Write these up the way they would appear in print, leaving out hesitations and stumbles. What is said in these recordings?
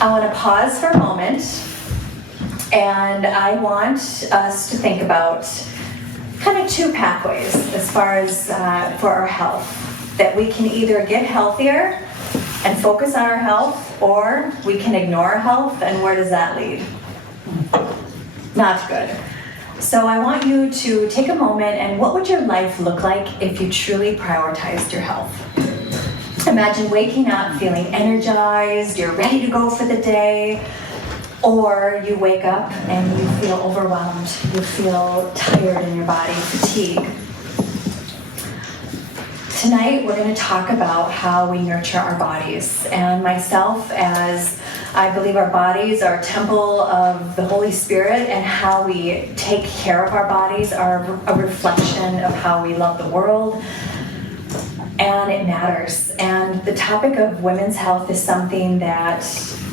I want to pause for a moment, and I want us to think about kind of two pathways as far as for our health, that we can either get healthier and focus on our health, or we can ignore our health, and where does that lead? Not good. So I want you to take a moment, and what would your life look like if you truly prioritized your health? Imagine waking up feeling energized, you're ready to go for the day, or you wake up and you feel overwhelmed, you feel tired in your body, fatigue. Tonight we're going to talk about how we nurture our bodies, and myself, as I believe our bodies are a temple of the Holy Spirit, and how we take care of our bodies are a reflection of how we love the world, and it matters. And the topic of women's health is something that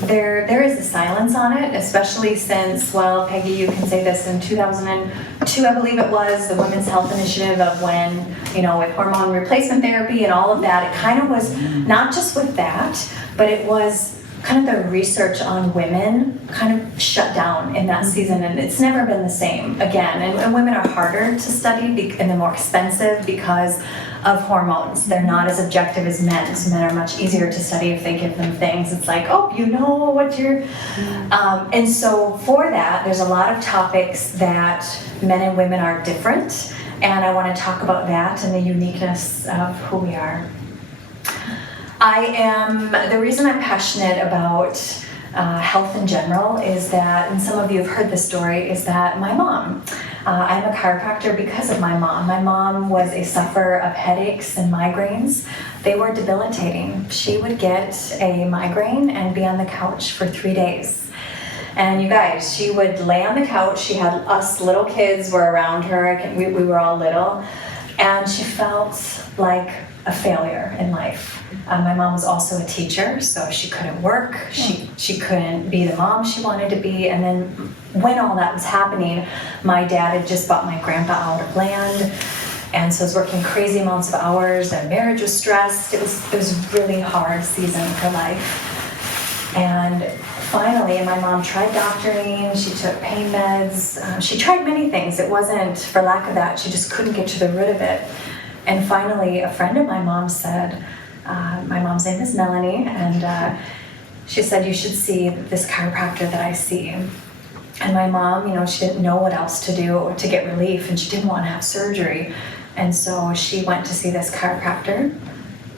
there is a silence on it, especially since, well, Peggy, you can say this, in 2002, I believe it was, the Women's Health Initiative of when, with hormone replacement therapy and all of that, it kind of was not just with that, but it was kind of the research on women kind of shut down in that season, and it's never been the same again. And women are harder to study and they're more expensive because of hormones. They're not as objective as men, so men are much easier to study if they give them things. It's like, oh, you know what you're... and so for that, there's a lot of topics that men and women are different, and I want to talk about that and the uniqueness of who we are. The reason I'm passionate about health in general is that, and some of you have heard this story, is that my mom, I'm a chiropractor because of my mom. My mom was a sufferer of headaches and migraines. They were debilitating. She would get a migraine and be on the couch for 3 days. And you guys, she would lay on the couch. She had us little kids were around her. We were all little. And she felt like a failure in life. My mom was also a teacher, so she couldn't work. She couldn't be the mom she wanted to be. And then when all that was happening, my dad had just bought my grandpa out of land, and so I was working crazy amounts of hours. Their marriage was stressed. It was a really hard season of her life. And finally, my mom tried doctoring. She took pain meds. She tried many things. It wasn't for lack of that. She just couldn't get to the root of it. And finally, a friend of my mom said, my mom's name is Melanie, and she said, you should see this chiropractor that I see. And my mom, she didn't know what else to do to get relief, and she didn't want to have surgery. And so she went to see this chiropractor,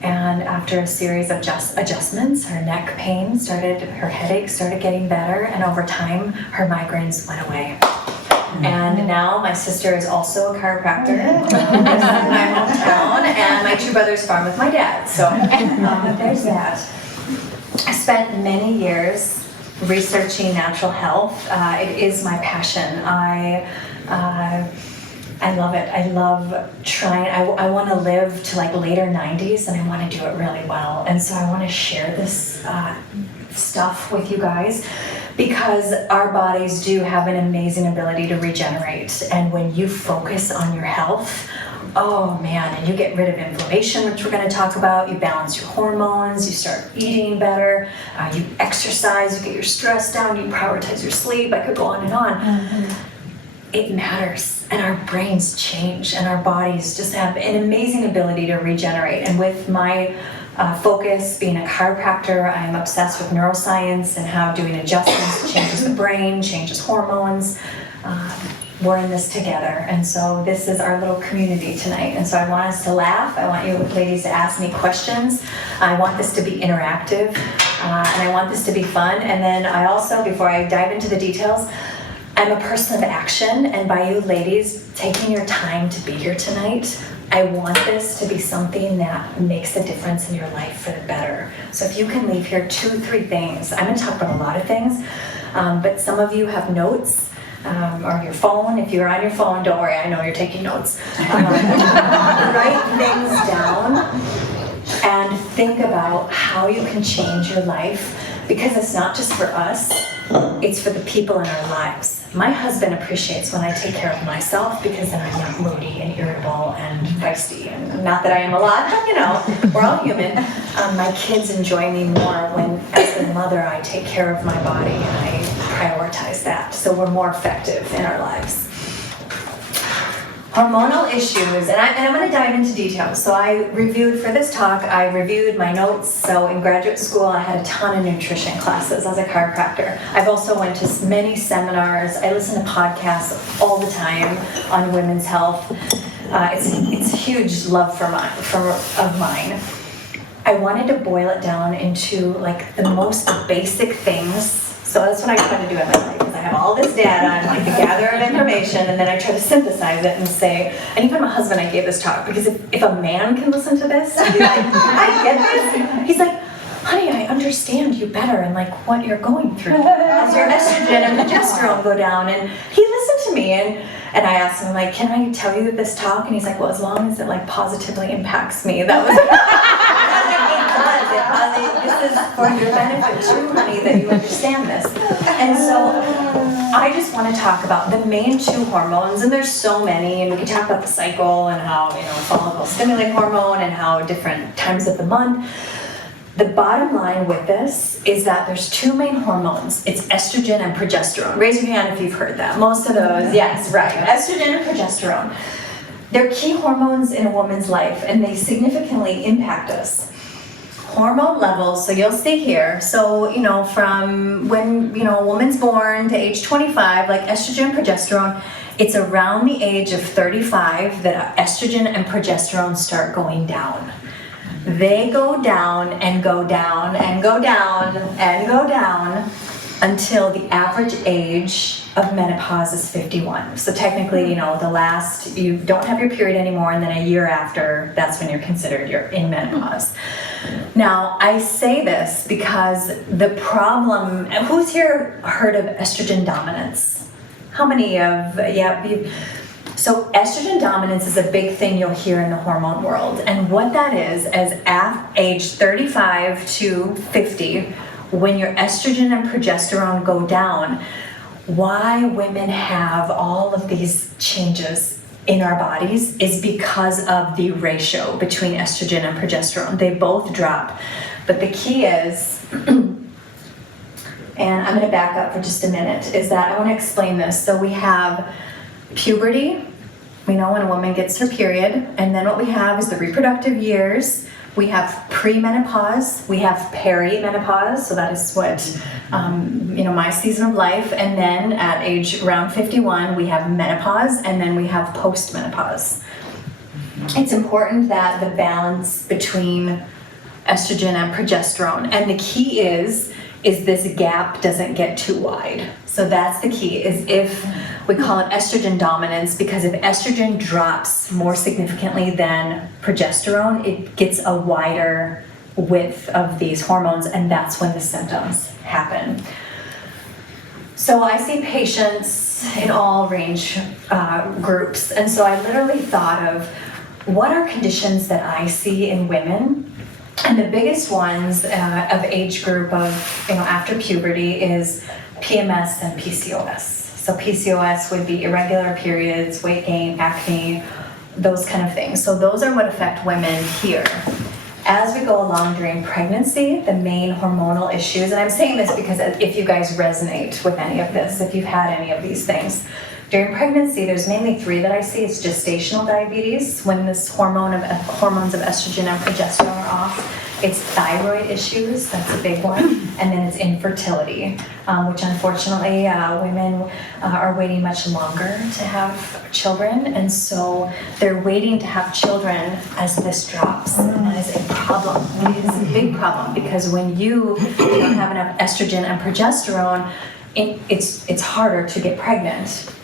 and after a series of adjustments, her neck pain her headache started getting better, and over time, her migraines went away. And now my sister is also a chiropractor in my hometown, and my two brothers farm with my dad. So there's that. I spent many years researching natural health. It is my passion. I love it. I love trying. I want to live to later 90s, and I want to do it really well. And so I want to share this stuff with you guys, because our bodies do have an amazing ability to regenerate. And when you focus on your health, oh man, and you get rid of inflammation, which we're going to talk about, you balance your hormones, you start eating better, you exercise, you get your stress down, you prioritize your sleep, I could go on and on. Mm-hmm. It matters, and our brains change, and our bodies just have an amazing ability to regenerate. And with my focus, being a chiropractor, I'm obsessed with neuroscience and how doing adjustments changes the brain, changes hormones. We're in this together, and so this is our little community tonight. And so I want us to laugh. I want you ladies to ask me questions. I want this to be interactive, and I want this to be fun. And then I also, before I dive into the details, I'm a person of action, and by you ladies taking your time to be here tonight, I want this to be something that makes a difference in your life for the better. So if you can leave here 2-3 things. I'm going to talk about a lot of things, but some of you have notes, or your phone. If you're on your phone, don't worry, I know you're taking notes. Write things down and think about how you can change your life, because it's not just for us, it's for the people in our lives. my husband appreciates when I take care of myself, because then I'm not moody and irritable and feisty. And not that I am a lot, but we're all human. My kids enjoy me more when, as the mother, I take care of my body and I prioritize that. So we're more effective in our lives. Hormonal issues, and I'm going to dive into details. So I reviewed, for this talk, I reviewed my notes. So in graduate school, I had a ton of nutrition classes as a chiropractor. I've also went to many seminars. I listen to podcasts all the time on women's health. It's a huge love of mine. I wanted to boil it down into like the most basic things. So that's what I try to do in my life, is I have all this data and like the gather of information, and then I try to synthesize it and say, and even my husband, I gave this talk, because if a man can listen to this and be like, I get this, he's like, honey, I understand you better and like what you're going through as your estrogen and progesterone go down. And he listened to me, and I asked him, like, can I tell you this talk? And he's like, well, as long as it like positively impacts me. That was this is for your benefit too, honey, that you understand this. And so I just want to talk about the main two hormones, and there's so many, and we can talk about the cycle and how, follicle stimulate hormone and how different times of the month. The bottom line with this is that there's two main hormones. It's estrogen and progesterone. Raise your hand if you've heard that. Most of those, yes, right. Estrogen and progesterone. They're key hormones in a woman's life, and they significantly impact us. Hormone levels, so you'll see here, so from when a woman's born to age 25, like estrogen and progesterone, it's around the age of 35 that estrogen and progesterone start going down. They go down and go down and go down and go down until the average age of menopause is 51. So technically, you don't have your period anymore, and then a year after, that's when you're considered you're in menopause. Now, I say this because the problem, who's here heard of estrogen dominance? How many of, so estrogen dominance is a big thing you'll hear in the hormone world. And what that is at age 35 to 50, when your estrogen and progesterone go down, why women have all of these changes in our bodies is because of the ratio between estrogen and progesterone. They both drop. But the key is, and I'm going to back up for just a minute, is that I want to explain this. So we have puberty, we know when a woman gets her period, and then what we have is the reproductive years. We have premenopause, we have perimenopause, so that is what, my season of life, and then at age around 51, we have menopause, and then we have postmenopause. It's important that the balance between estrogen and progesterone, and the key is this gap doesn't get too wide. So that's the key, is if we call it estrogen dominance, because if estrogen drops more significantly than progesterone, it gets a wider width of these hormones, and that's when the symptoms happen. So I see patients in all range groups, and so I literally thought of what are conditions that I see in women. And the biggest ones of age group of, after puberty is PMS and PCOS. So PCOS would be irregular periods, weight gain, acne, those kind of things. So those are what affect women here. As we go along during pregnancy, the main hormonal issues, and I'm saying this because if you guys resonate with any of this, if you've had any of these things, during pregnancy, there's mainly three that I see. It's gestational diabetes, when this hormones of estrogen and progesterone are off. It's thyroid issues, that's a big one. And then it's infertility, which unfortunately women are waiting much longer to have children. And so they're waiting to have children as this drops. And that is a problem. It is a big problem, because when you don't have enough estrogen and progesterone, it's harder to get pregnant.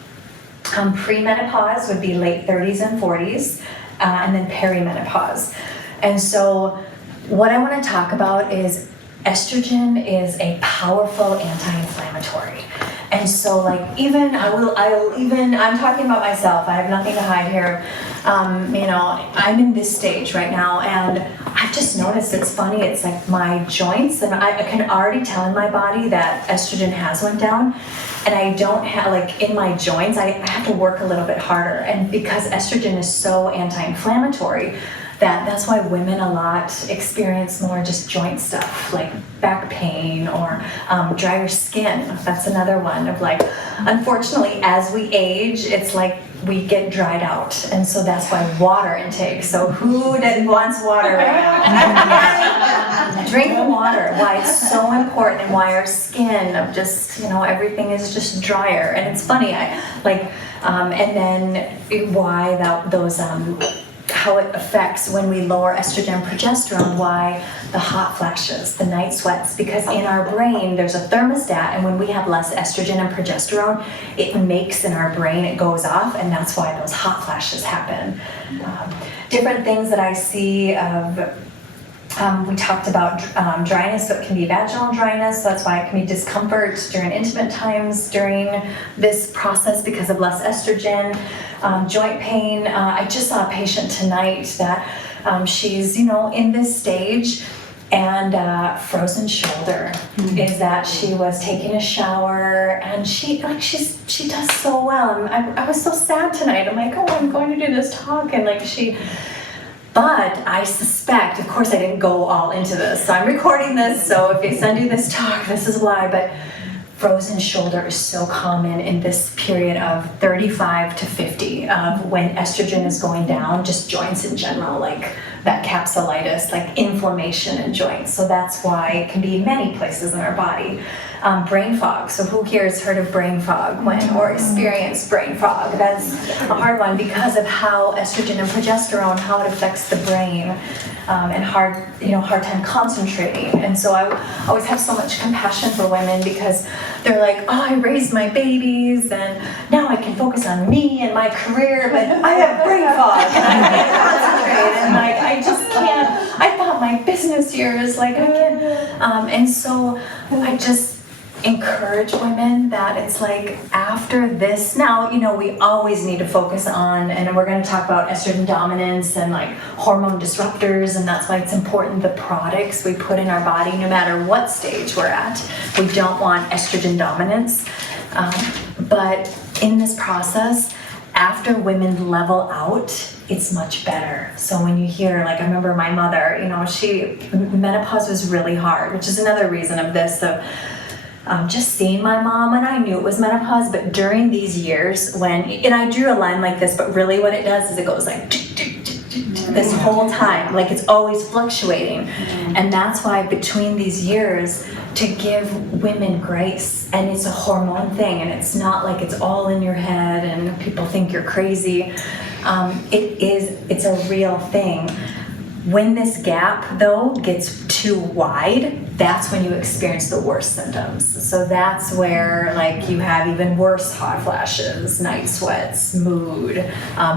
Premenopause would be late 30s and 40s, and then perimenopause. And so what I want to talk about is estrogen is a powerful anti-inflammatory. And so like even I'm talking about myself, I have nothing to hide here. You know, I'm in this stage right now, and I've just noticed, it's funny, it's like my joints, and I can already tell in my body that estrogen has went down, and I don't have, like in my joints, I have to work a little bit harder. And because estrogen is so anti-inflammatory, that's why women a lot experience more just joint stuff, like back pain or drier skin. That's another one of like, unfortunately, as we age, it's like we get dried out. And so that's why water intake. So who wants water right now? Drink the water. Why it's so important, and why our skin of just, you know, everything is just drier. And it's funny, and then why those how it affects when we lower estrogen and progesterone, why the hot flashes, the night sweats, because in our brain there's a thermostat, and when we have less estrogen and progesterone, it makes in our brain, it goes off, and that's why those hot flashes happen. Different things that I see of, we talked about dryness, so it can be vaginal dryness, so that's why it can be discomfort during intimate times during this process because of less estrogen. Joint pain. I just saw a patient tonight that she's, you know, in this stage, and frozen shoulder is that she was taking a shower, and she does so well. And I was so sad tonight. I'm like, oh, I'm going to do this talk, and like but I suspect, of course I didn't go all into this, so I'm recording this, so if they send you this talk, this is why, but frozen shoulder is so common in this period of 35 to 50 of when estrogen is going down, just joints in general, like that capsulitis, like inflammation in joints. So that's why it can be many places in our body. Brain fog. So who here has heard of brain fog or experienced brain fog? That's a hard one because of how estrogen and progesterone, how it affects the brain, and hard time concentrating. And so I always have so much compassion for women because they're like, oh, I raised my babies and now I can focus on me and my career, but I have brain fog and I can't concentrate, and like I just can't. I thought my business years, like I can, and so I just encourage women that it's like after this, now, you know, we always need to focus on, and we're going to talk about estrogen dominance and like hormone disruptors, and that's why it's important the products we put in our body, no matter what stage we're at. We don't want estrogen dominance, but in this process, after women level out, it's much better. So when you hear, like, I remember my mother, you know, menopause was really hard, which is another reason of this, so just seeing my mom, and I knew it was menopause, but during these years and I drew a line like this, but really what it does is it goes like this whole time, like it's always fluctuating. And that's why between these years, to give women grace, and it's a hormone thing, and it's not like it's all in your head and people think you're crazy. It's a real thing. When this gap, though, gets too wide, that's when you experience the worst symptoms. So that's where, like, you have even worse hot flashes, night sweats, mood,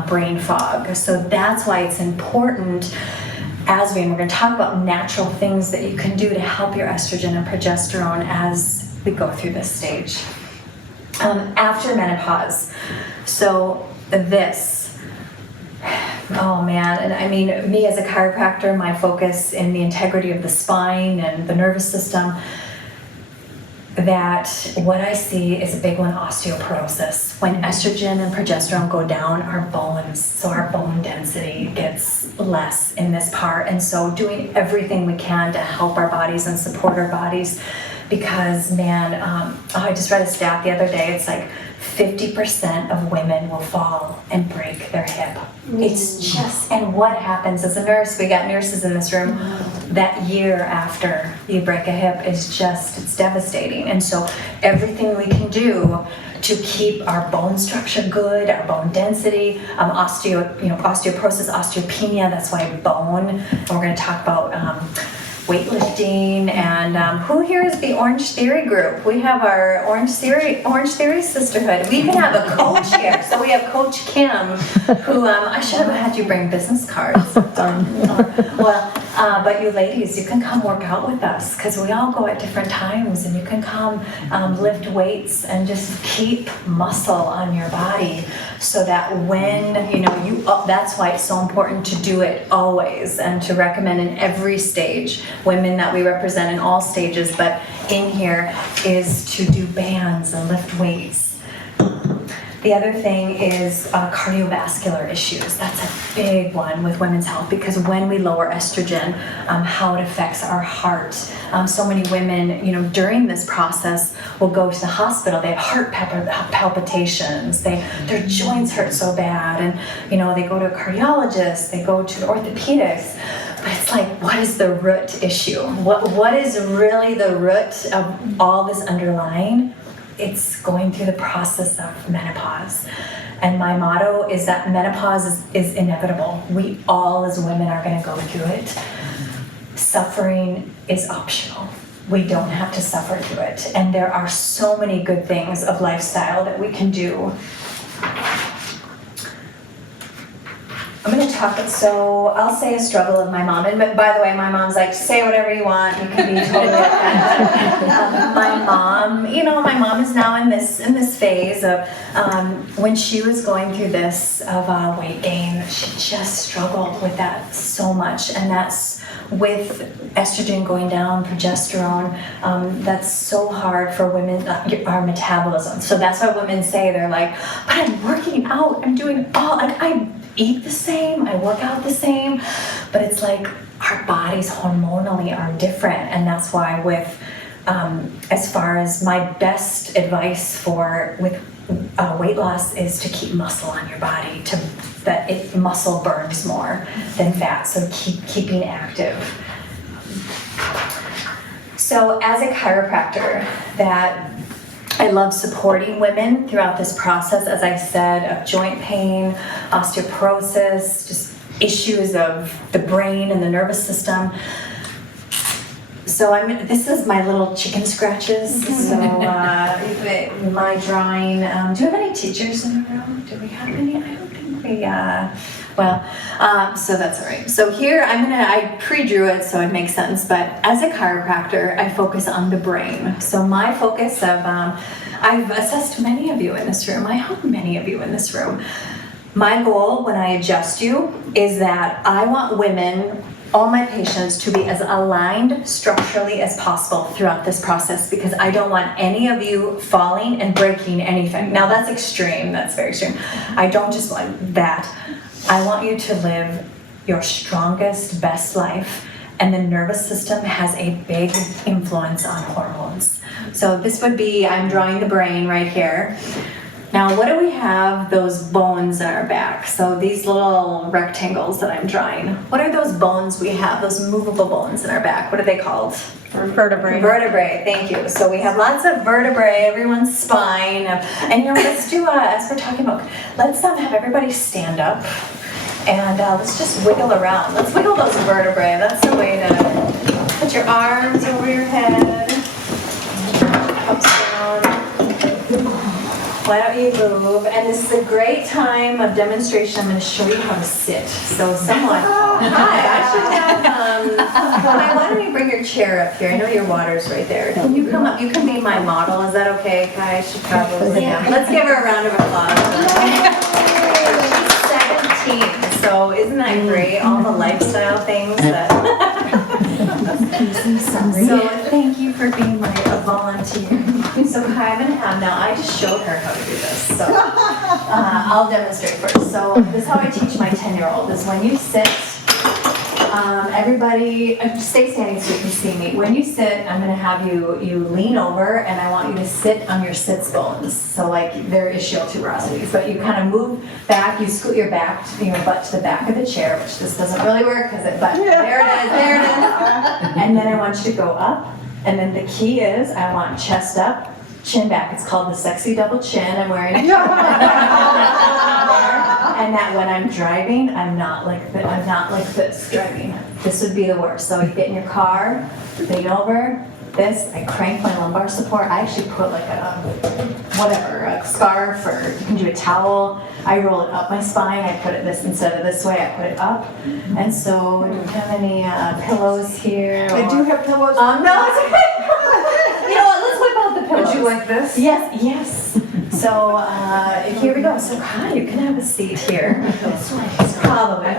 brain fog. So that's why it's important, we're going to talk about natural things that you can do to help your estrogen and progesterone as we go through this stage. After menopause, so this. Oh man, and I mean, me as a chiropractor, my focus in the integrity of the spine and the nervous system, that what I see is a big one, osteoporosis. When estrogen and progesterone go down, our bones, so our bone density gets less in this part. And so doing everything we can to help our bodies and support our bodies, because man, I just read a stat the other day, it's like 50% of women will fall and break their hip. It's just, and what happens as a nurse, we got nurses in this room, that year after you break a hip is just, it's devastating. And so everything we can do to keep our bone structure good, our bone density, osteoporosis, osteopenia, that's why bone, and we're going to talk about weightlifting, and who here is the Orange Theory group? We have our Orange Theory sisterhood. We even have a coach here. So we have Coach Kim, who I should have had you bring business cards. But you ladies, you can come work out with us because we all go at different times, and you can come lift weights and just keep muscle on your body so that when, that's why it's so important to do it always and to recommend in every stage. Women that we represent in all stages, but in here is to do bands and lift weights. The other thing is cardiovascular issues. That's a big one with women's health because when we lower estrogen, how it affects our heart. So many women, during this process will go to the hospital. They have heart palpitations. Their joints hurt so bad, and they go to a cardiologist. They go to orthopedics. But it's like, what is the root issue? What is really the root of all this underlying? It's going through the process of menopause. And my motto is that menopause is inevitable. We all as women are going to go through it. Suffering is optional. We don't have to suffer through it. And there are so many good things of lifestyle that we can do. I'm going to talk, so I'll say a struggle of my mom. And by the way, my mom's like, say whatever you want. You can be totally offended. My mom is now in this phase of when she was going through this of weight gain. She just struggled with that so much, and that's with estrogen going down, progesterone. That's so hard for women, our metabolism. So that's why women say, they're like, but I'm working out. I'm doing I eat the same, I work out the same, but it's like our bodies hormonally are different, and that's why with as far as my best advice with weight loss is to keep muscle on your body, muscle burns more than fat, so keeping active. So as a chiropractor, that I love supporting women throughout this process, as I said, of joint pain, osteoporosis, just issues of the brain and the nervous system. So this is my little chicken scratches. So my drawing. Do you have any teachers in the room? Do we have any? I don't think we. So that's all right. So here I pre-drew it so it makes sense. But as a chiropractor, I focus on the brain. So my focus of I've assessed many of you in this room. I hope many of you in this room. My goal when I adjust you is that I want women, all my patients, to be as aligned structurally as possible throughout this process, because I don't want any of you falling and breaking anything. Now that's extreme, that's very extreme. I don't just want that. I want you to live your strongest, best life, and the nervous system has a big influence on hormones. So this would be, I'm drawing the brain right here. Now, what do we have? Those bones in our back. So these little rectangles that I'm drawing. What are those bones we have? Those movable bones in our back. What are they called? Vertebrae. Vertebrae, thank you. So we have lots of vertebrae, everyone's spine. And let's do, as we're talking about, let's have everybody stand up. And let's just wiggle around. Let's wiggle those vertebrae. That's the way to put your arms over your head. Ups, down. Why don't you move? And this is a great time of demonstration. I'm going to show you how to sit. So someone, hi, I should have, hi, why don't you bring your chair up here? I know your water's right there. Can you come up? You can be my model. Is that okay, Kai? I should probably, Let's give her a round of applause. She's 17, so isn't that great? All the lifestyle things that... So thank you for being a volunteer. So Kai, I'm going to have, now I just showed her how to do this, so I'll demonstrate first. So this is how I teach my 10-year-old, is when you sit, everybody, stay standing so you can see me. When you sit, I'm going to have you lean over, and I want you to sit on your sits bones. So like they're ischial tuberosities, but you kind of move back, you scoot your butt to the back of the chair, which this doesn't really work, but there it is. And then I want you to go up. And then the key is, I want chest up, chin back. It's called the sexy double chin. I'm wearing a chin. And that when I'm driving, I'm not like this driving. This would be the worst. So you get in your car, lean over, this, I crank my lumbar support. I actually put like a scarf, or you can do a towel. I roll it up my spine. I put it this instead of this way. I put it up. And so, do you have any pillows here? I do have pillows. No, it's okay. You know what? Let's whip out the pillows. Would you like this? Yes, yes. So here we go. So Kai, you can have a seat here. It's probably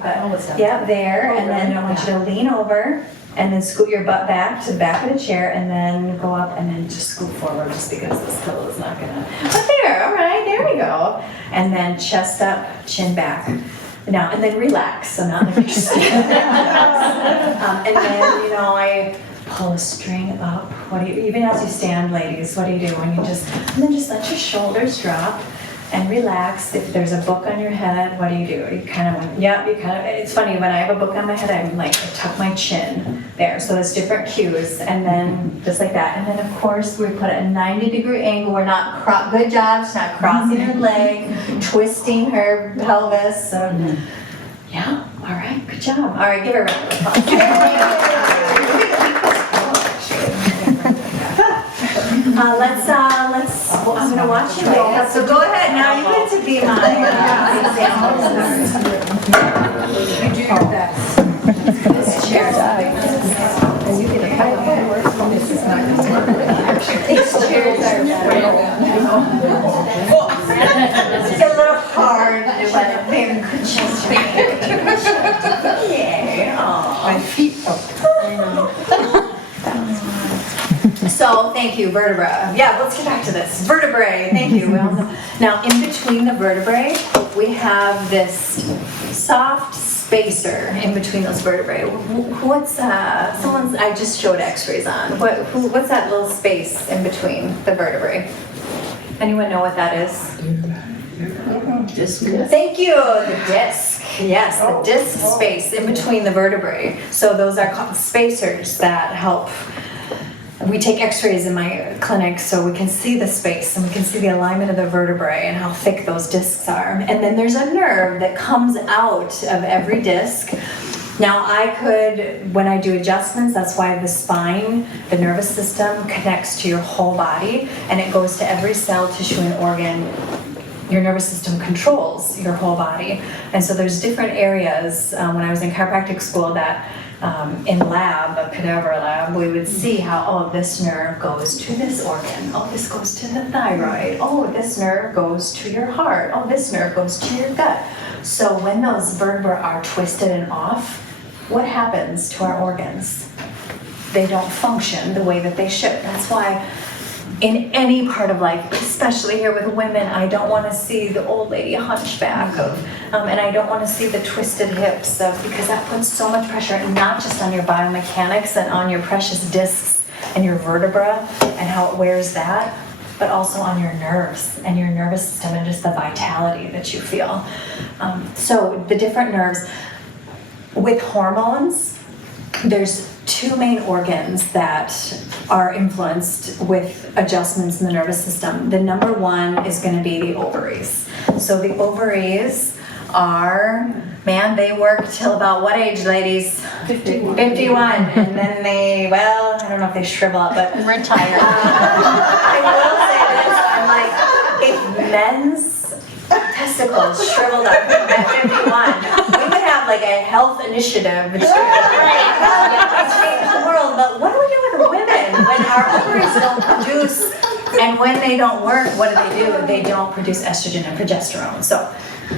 but yeah, there. And then I want you to lean over and then scoot your butt back to the back of the chair, and then go up and then just scoot forward, just because this pillow is not gonna. But there, all right, there we go. And then chest up, chin back. Now, and then relax, so not like you're standing. And then, you know, I pull a string up. What do you, even as you stand, ladies, what do you do when you just, and then just let your shoulders drop and relax. If there's a book on your head, what do? You kind of, it's funny, when I have a book on my head, I'm like, I tuck my chin there. So there's different cues, and then just like that. And then of course, we put it at a 90-degree angle. We're not, good job, she's not crossing her leg, twisting her pelvis. So, yeah, all right, good job. All right, give her a round of applause. I'm gonna watch you ladies. So go ahead, now you get to be my example. You do your best. This chair. And you get a pillow. This is not going to work. These chairs are it's a little hard, but very good chest. Yeah. My feet. I know. So, thank you, vertebra. Yeah, let's get back to this. Vertebrae, thank you. Now, in between the vertebrae, we have this soft spacer in between those vertebrae. What's, I just showed x-rays on. What's that little space in between the vertebrae? Anyone know what that is? Disc. Thank you, the disc. Yes, the disc space in between the vertebrae. So those are called spacers that help. We take x-rays in my clinic so we can see the space and we can see the alignment of the vertebrae and how thick those discs are. And then there's a nerve that comes out of every disc. Now I could, when I do adjustments, that's why the spine, the nervous system connects to your whole body, and it goes to every cell, tissue, and organ. Your nervous system controls your whole body. And so there's different areas. When I was in chiropractic school, that in lab, a cadaver lab, we would see how, oh, this nerve goes to this organ. Oh, this goes to the thyroid. Oh, this nerve goes to your heart. Oh, this nerve goes to your gut. So when those vertebrae are twisted and off, what happens to our organs? They don't function the way that they should. That's why in any part of life, especially here with women, I don't want to see the old lady hunchback of, and I don't want to see the twisted hips of, because that puts so much pressure, not just on your biomechanics and on your precious discs and your vertebra and how it wears that, but also on your nerves and your nervous system and just the vitality that you feel. So the different nerves with hormones, there's two main organs that are influenced with adjustments in the nervous system. The number one is going to be the ovaries. So the ovaries are, man, they work till about what age, ladies? 51. 51. And then they, well, I don't know if they shrivel up, but retire. I will say this, I'm like, if men's testicles shriveled up at 51, we would have like a health initiative to change the world. But what do we do with women when our ovaries don't produce, and when they don't work, what do? They don't produce estrogen and progesterone. So,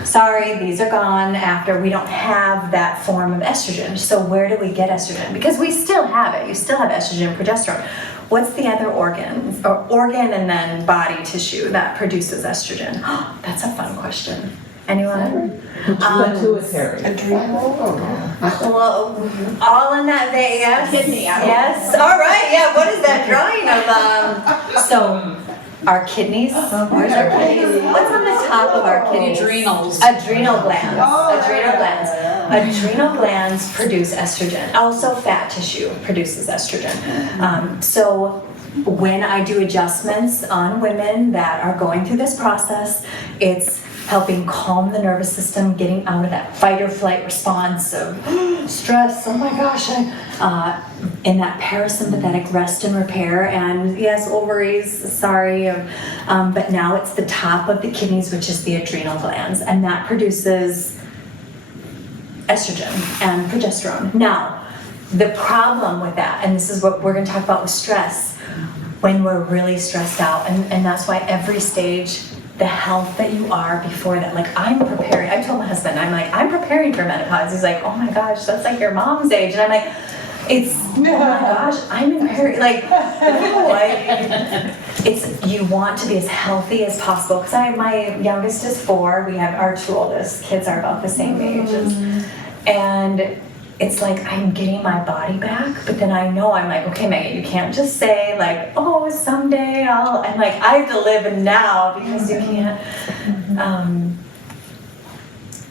sorry, these are gone after we don't have that form of estrogen. So where do we get estrogen? Because we still have it. You still have estrogen and progesterone. What's the other organ, or organ and then body tissue that produces estrogen? That's a fun question. Anyone? Pituitary. Adrenal. All in that vein, yes. Kidney. Yes. All right. Yeah. What is that drawing of? So, our kidneys. Where's our kidneys? What's on the top of our kidneys? Adrenals. Adrenal glands. Adrenal glands. Adrenal glands produce estrogen. Also, fat tissue produces estrogen. So when I do adjustments on women that are going through this process, it's helping calm the nervous system, getting out of that fight or flight response of stress, oh my gosh, in that parasympathetic rest and repair, and yes, ovaries, sorry, but now it's the top of the kidneys, which is the adrenal glands, and that produces estrogen and progesterone. Now, the problem with that, and this is what we're going to talk about with stress, when we're really stressed out, and that's why every stage, the health that you are before that, like I'm preparing, I told my husband, I'm like, I'm preparing for menopause. He's like, oh my gosh, that's like your mom's age. And I'm like, oh my gosh, I'm in like, it's, you want to be as healthy as possible. Because my youngest is 4, we have our 2 oldest kids are about the same ages. And it's like I'm getting my body back, but then I'm like, okay, Megan, you can't just say like, oh, someday I'm like, I have to live now because you can't.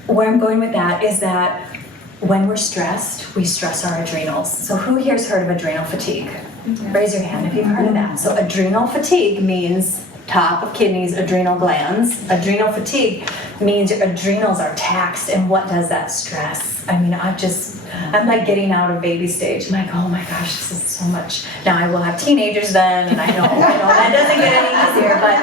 Where I'm going with that is that when we're stressed, we stress our adrenals. So who here's heard of adrenal fatigue? Raise your hand if you've heard of that. So adrenal fatigue means top of kidneys, adrenal glands. Adrenal fatigue means your adrenals are taxed, and what does that? Stress. I mean, I'm like getting out of baby stage. I'm like, oh my gosh, this is so much. Now I will have teenagers then, and I know that doesn't get any easier, but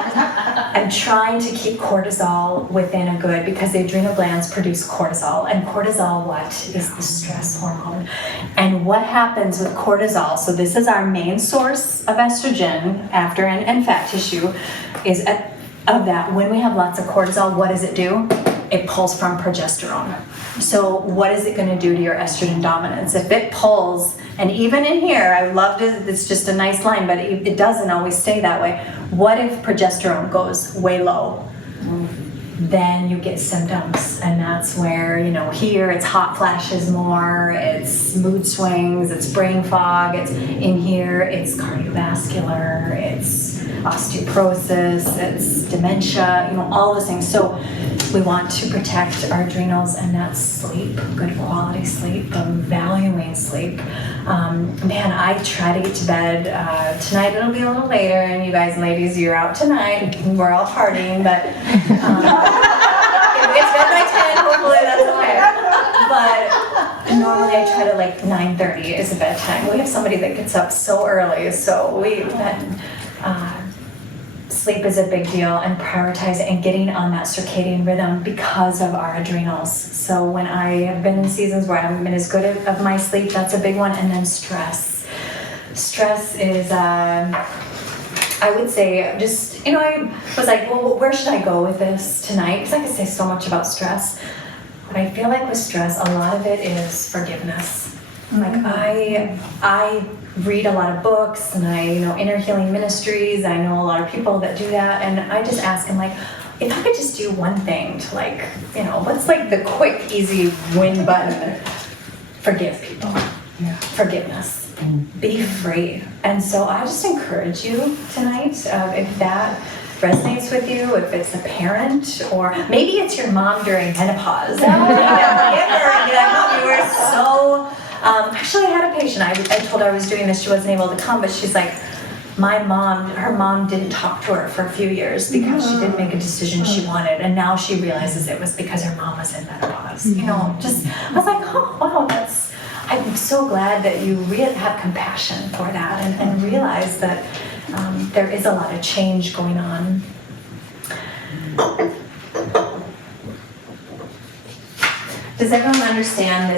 I'm trying to keep cortisol within a good, because the adrenal glands produce cortisol, and cortisol, what is the stress hormone? And what happens with cortisol, so this is our main source of estrogen after and fat tissue, is of that, when we have lots of cortisol, what does it do? It pulls from progesterone. So what is it going to do to your estrogen dominance? If it pulls, and even in here, I loved it, it's just a nice line, but it doesn't always stay that way. What if progesterone goes way low? Then you get symptoms, and that's where, here it's hot flashes more, it's mood swings, it's brain fog, it's in here, it's cardiovascular, it's osteoporosis, it's dementia, all those things. So we want to protect our adrenals, and that's sleep, good quality sleep, valuing sleep. Man, I try to get to bed. Tonight it'll be a little later, and you guys, ladies, you're out tonight. We're all partying, but if it's bed by 10, hopefully that's okay. But normally I try to 9:30 is a bedtime. We have somebody that gets up so early, so sleep is a big deal, and prioritize it and getting on that circadian rhythm because of our adrenals. So when I have been in seasons where I haven't been as good of my sleep, that's a big one. And then stress. Stress is, I would say, just, I was like, well, where should I go with this tonight? Because I could say so much about stress. But I feel like with stress, a lot of it is forgiveness. Like I read a lot of books, and I inner healing ministries. I know a lot of people that do that, and I just ask them, if I could just do one thing to what's the quick, easy win button? Forgive people. Yeah. Forgiveness. Be free. And so I just encourage you tonight, if that resonates with you, if it's a parent, or maybe it's your mom during menopause. You were so. Actually, I had a patient, I told her I was doing this, she wasn't able to come, but she's like, her mom didn't talk to her for a few years because she didn't make a decision she wanted, and now she realizes it was because her mom was in menopause. I was like, oh, wow, I'm so glad that you really have compassion for that, and realize that there is a lot of change going on. Does everyone understand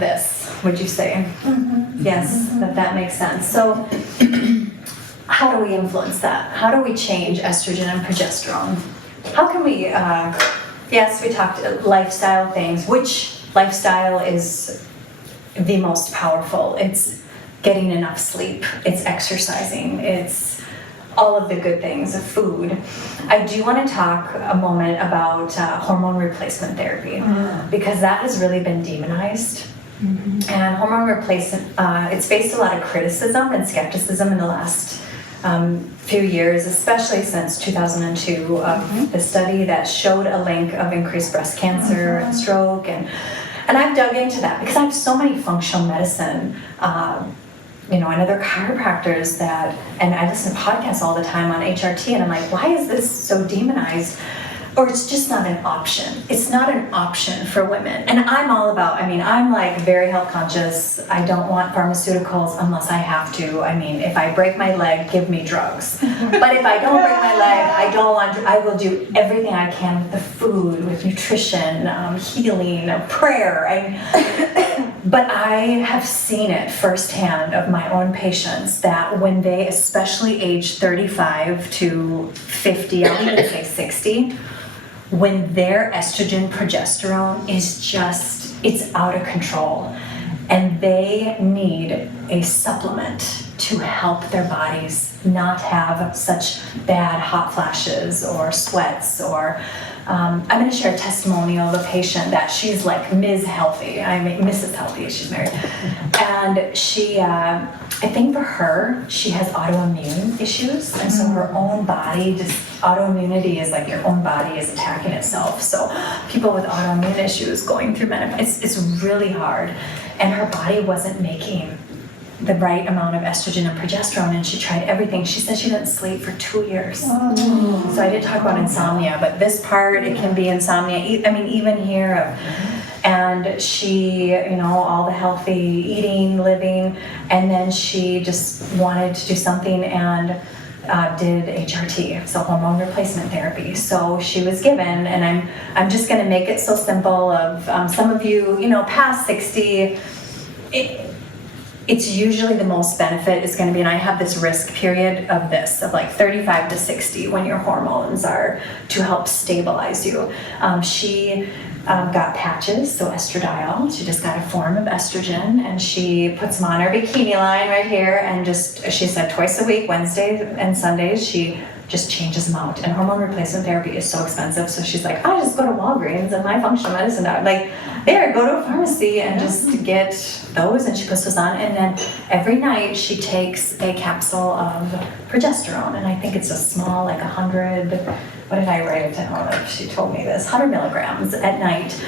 this? Would you say? Mm-hmm. Yes, that makes sense. So how do we influence that? How do we change estrogen and progesterone? How can we, yes, we talked lifestyle things. Which lifestyle is the most powerful? It's getting enough sleep. It's exercising. It's all of the good things of food. I do want to talk a moment about hormone replacement therapy, because that has really been demonized. Mm-hmm. And hormone replacement, it's faced a lot of criticism and skepticism in the last few years, especially since 2002, the study that showed a link of increased breast cancer and stroke, and I've dug into that because I have so many functional medicine and other chiropractors and I listen to podcasts all the time on HRT, and I'm like, why is this so demonized? or it's just not an option. It's not an option for women. And I'm all about, I'm like very health conscious. I don't want pharmaceuticals unless I have to. If I break my leg, give me drugs. But if I don't break my leg, I will do everything I can with the food, with nutrition, healing, prayer. But I have seen it firsthand of my own patients that when they, especially age 35 to 50, I'll even say 60, when their estrogen progesterone is it's out of control, and they need a supplement to help their bodies not have such bad hot flashes or sweats or I'm going to share a testimonial of a patient that she's like Ms. Healthy. Mrs. Healthy, she's married. And she, I think for her, she has autoimmune issues. And so her own body, autoimmunity is like your own body is attacking itself. So people with autoimmune issues going through menopause, it's really hard. And her body wasn't making the right amount of estrogen and progesterone, and she tried everything. She said she didn't sleep for 2 years. So I did talk about insomnia, but this part, it can be insomnia, even here. And she, all the healthy eating, living, and then she just wanted to do something and did HRT, so hormone replacement therapy. So she was given, and I'm just going to make it so simple of some of you, past 60, it's usually the most benefit is going to be, and I have this risk period of like 35 to 60 when your hormones are to help stabilize you. She got patches, so estradiol. She just got a form of estrogen, and she puts them on her bikini line right here, and she said twice a week, Wednesdays and Sundays, she just changes them out. And hormone replacement therapy is so expensive, so she's like, I just go to Walgreens and my functional medicine. I'm like, there, go to a pharmacy and just get those, and she puts those on. And then every night she takes a capsule of progesterone, and I think it's a small, like 100, what did I write it down? She told me this, 100 milligrams at night.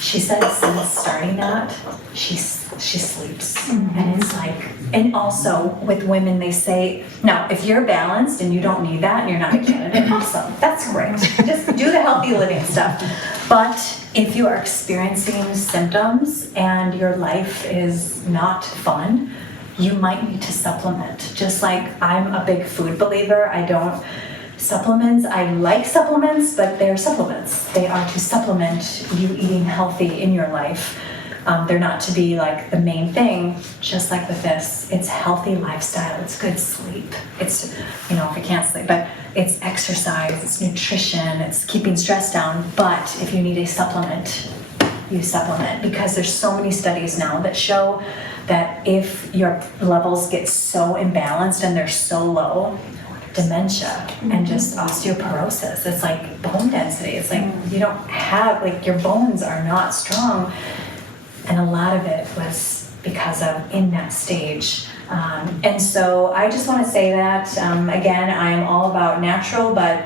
She said since starting that, she sleeps. And it's like, and also with women, they say, now, if you're balanced and you don't need that and you're not a candidate, awesome, that's great. Just do the healthy living stuff. But if you are experiencing symptoms and your life is not fun, you might need to supplement. Just like I'm a big food believer, supplements, I like supplements, but they're supplements. They are to supplement you eating healthy in your life. They're not to be like the main thing, just like with this. It's healthy lifestyle, it's good sleep. It's, if you can't sleep, but it's exercise, it's nutrition, it's keeping stress down. But if you need a supplement, you supplement, because there's so many studies now that show that if your levels get so imbalanced and they're so low, dementia and just osteoporosis, it's like bone density, it's like you don't have, like your bones are not strong, and a lot of it was because of in that stage. And so I just want to say that again, I am all about natural, but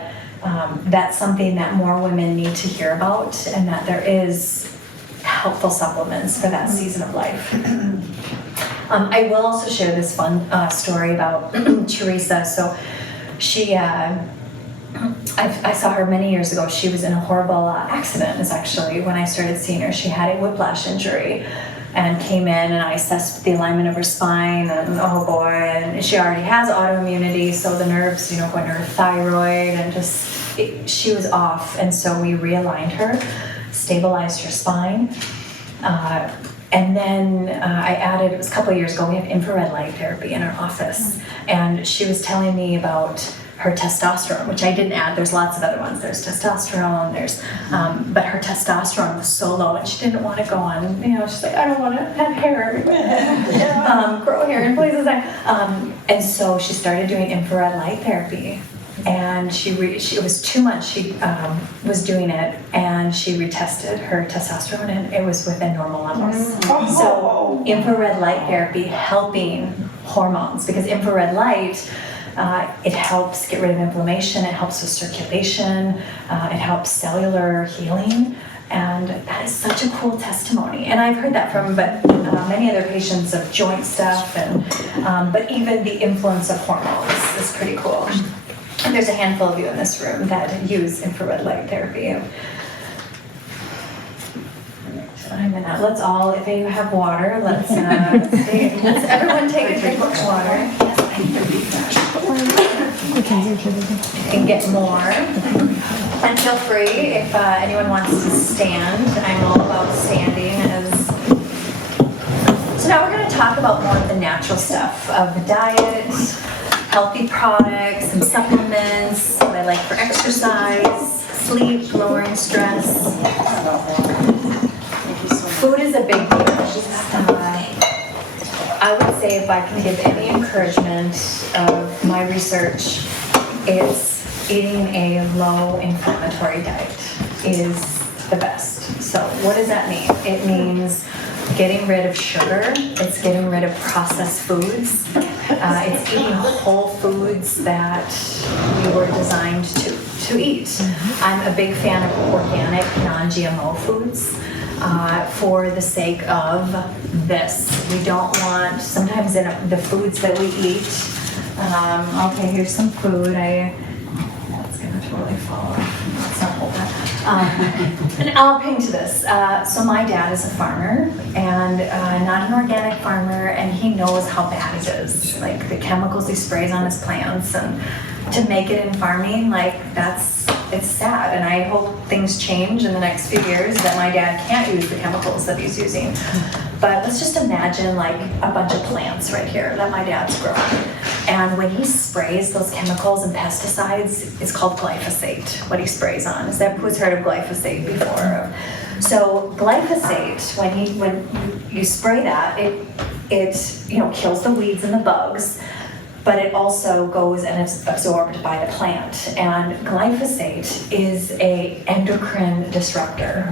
that's something that more women need to hear about, and that there is helpful supplements for that season of life. I will also share this fun story about Teresa. So she, I saw her many years ago. She was in a horrible accident, is actually when I started seeing her. She had a whiplash injury and came in, and I assessed the alignment of her spine, and oh boy, and she already has autoimmunity, so the nerves, going to her thyroid, and she was off. And so we realigned her, stabilized her spine, and then I added, it was a couple of years ago, we have infrared light therapy in our office. And she was telling me about her testosterone, which I didn't add. There's lots of other ones. There's testosterone, but her testosterone was so low, and she didn't want to go on, she's like, I don't want to have hair, grow hair in places. And so she started doing infrared light therapy. And it was 2 months she was doing it, and she retested her testosterone, and it was within normal levels. So infrared light therapy helping hormones, because infrared light, it helps get rid of inflammation, it helps with circulation, it helps cellular healing, and that is such a cool testimony. And I've heard that from many other patients of joint stuff, and but even the influence of hormones is pretty cool. There's a handful of you in this room that use infrared light therapy. Let's all, if you have water, let's everyone take a drink of water. Yes, I and get more. And feel free if anyone wants to stand. I'm all about standing. So now we're going to talk about more of the natural stuff of the diet, healthy products, some supplements, what I like for exercise, sleep, lowering stress. Food is a big deal. I would say if I can give any encouragement of my research, it's eating a low inflammatory diet is the best. So what does that mean? It means getting rid of sugar. It's getting rid of processed foods. It's eating whole foods that we were designed to eat. I'm a big fan of organic, non-GMO foods. For the sake of this. We don't want, sometimes in the foods that we eat, okay, here's some food. That's going to totally fall off. Let's not hold that. And I'll ping to this. So my dad is a farmer, and not an organic farmer, and he knows how bad it is. Like the chemicals he sprays on his plants, and to make it in farming, like it's sad, and I hope things change in the next few years that my dad can't use the chemicals that he's using. But let's just imagine like a bunch of plants right here that my dad's growing. And when he sprays those chemicals and pesticides, it's called glyphosate, what he sprays on. Who's heard of glyphosate before? So glyphosate, when you spray that, it kills the weeds and the bugs, but it also goes and it's absorbed by the plant. And glyphosate is a endocrine disruptor.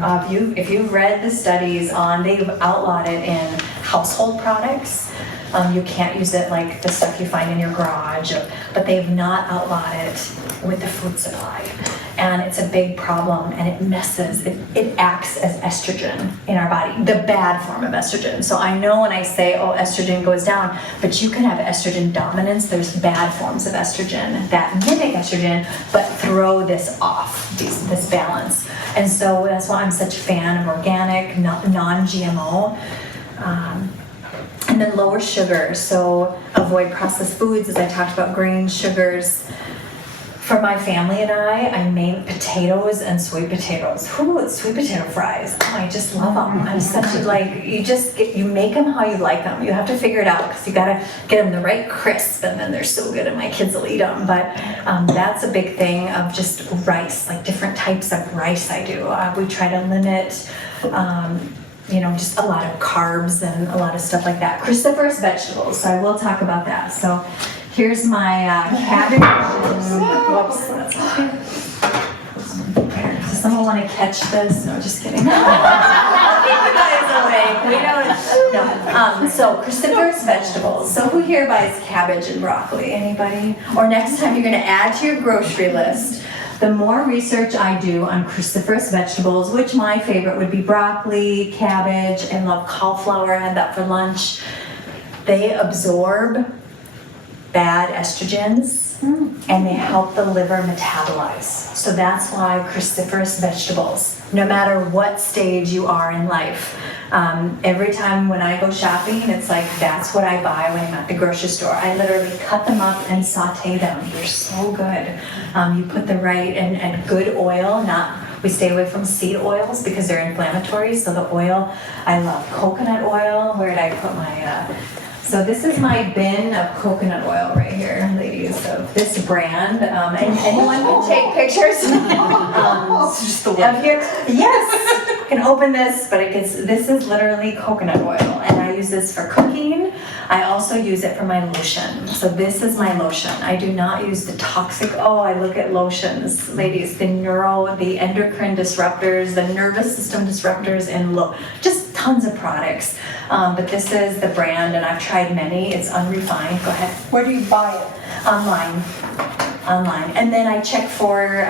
If you've read the studies they've outlawed it in household products. You can't use it like the stuff you find in your garage, but they've not outlawed it with the food supply. And it's a big problem, and it acts as estrogen in our body, the bad form of estrogen. So I know when I say, estrogen goes down, but you can have estrogen dominance. There's bad forms of estrogen that mimic estrogen, but throw this off, this balance. And so that's why I'm such a fan of organic, non-GMO. And then lower sugar, so avoid processed foods, as I talked about, grains, sugars. For my family and I made potatoes and sweet potatoes. Sweet potato fries? Oh, I just love them. I'm such you make them how you like them. You have to figure it out because you gotta get them the right crisp, and then they're so good and my kids will eat them. But that's a big thing of just rice, like different types of rice I do. We try to limit just a lot of carbs and a lot of stuff like that. Cruciferous vegetables, so I will talk about that. So here's my cabbage. Whoops, that's okay. Does someone want to catch this? No, just kidding. I'll keep you guys awake. So cruciferous vegetables. So who here buys cabbage and broccoli? Anybody? Or next time you're going to add to your grocery list. The more research I do on cruciferous vegetables, which my favorite would be broccoli, cabbage, and love cauliflower, I had that for lunch. They absorb bad estrogens and they help the liver metabolize. So that's why cruciferous vegetables, no matter what stage you are in life, every time when I go shopping, it's like that's what I buy when I'm at the grocery store. I literally cut them up and saute them. They're so good. You put the right and good oil, we stay away from seed oils because they're inflammatory. So the oil, I love coconut oil. Where did I put my, so this is my bin of coconut oil right here, ladies, of this brand. And anyone can take pictures. Just the one. Here. Yes, you can open this, but this is literally coconut oil. And I use this for cooking. I also use it for my lotion. So this is my lotion. I do not use the toxic, I look at lotions, ladies, the endocrine disruptors, the nervous system disruptors, and just tons of products. But this is the brand, and I've tried many. It's unrefined. Go ahead. Where do you buy it? Online. And then I check for,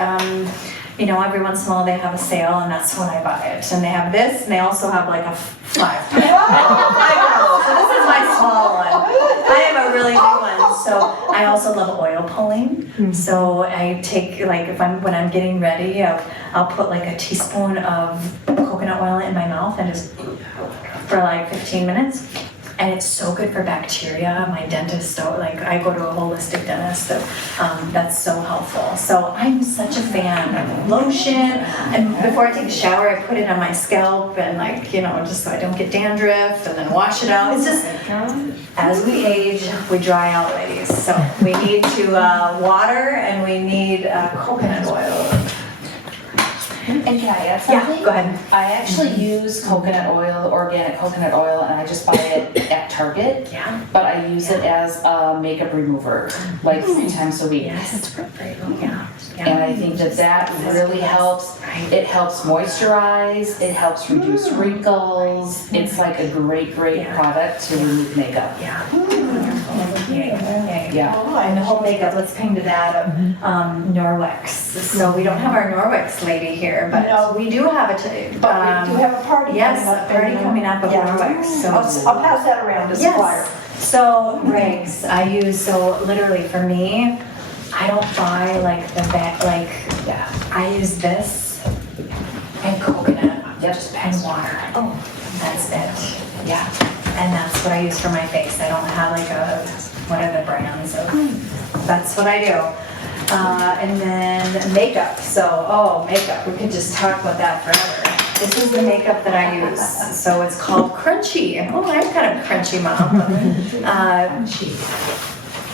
every once in a while they have a sale, and that's when I buy it. And they have this, and they also have like a 5. So this is my small one. I am a really big one. So I also love oil pulling. So I take like when I'm getting ready, I'll put like a teaspoon of coconut oil in my mouth and just for like 15 minutes. And it's so good for bacteria. My dentist, I go to a holistic dentist, so that's so helpful. So I'm such a fan of lotion. And before I take a shower, I put it on my scalp and just so I don't get dandruff and then wash it out. It's just, as we age, we dry out, ladies. So we need to water and we need coconut oil. And can I add something? Yeah, go ahead. I actually use coconut oil, organic coconut oil, and I just buy it at Target. Yeah. But I use it as a makeup remover, like 3 times a week. Yes, that's great. Yeah. And I think that really helps. It helps moisturize. It helps reduce wrinkles. It's like a great product to remove makeup. Yeah. Yeah. Oh, and the whole makeup, let's come to that of Norwex. So we don't have our Norwex lady here, but No. we do have it. But we do have a party Yes, coming up. a party coming up of Norwex. So I'll pass that around as a flyer. yes. So rags I use. So literally for me, I don't buy like the bag. I use this and coconut, just and water. Oh, that's it. Yeah. And that's what I use for my face. I don't have what are the brands of, that's what I do. And then makeup. So, makeup. We could just talk about that forever. This is the makeup that I use. So it's called Crunchy. Oh, I'm kind of a crunchy mom.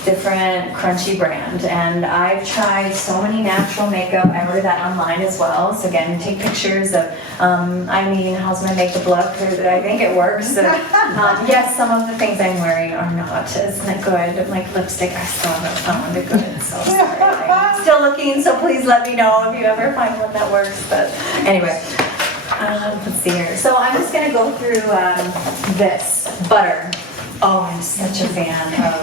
Different crunchy brand, and I've tried so many natural makeup. I order that online as well. So again, take pictures of I'm eating, how's my makeup look? I think it works. Yes, some of the things I'm wearing are not as good. Like lipstick, I still haven't found a good. So sorry. I'm still looking. So please let me know if you ever find one that works. But anyway, let's see here. So I'm just gonna go through this butter. Oh, I'm such a fan of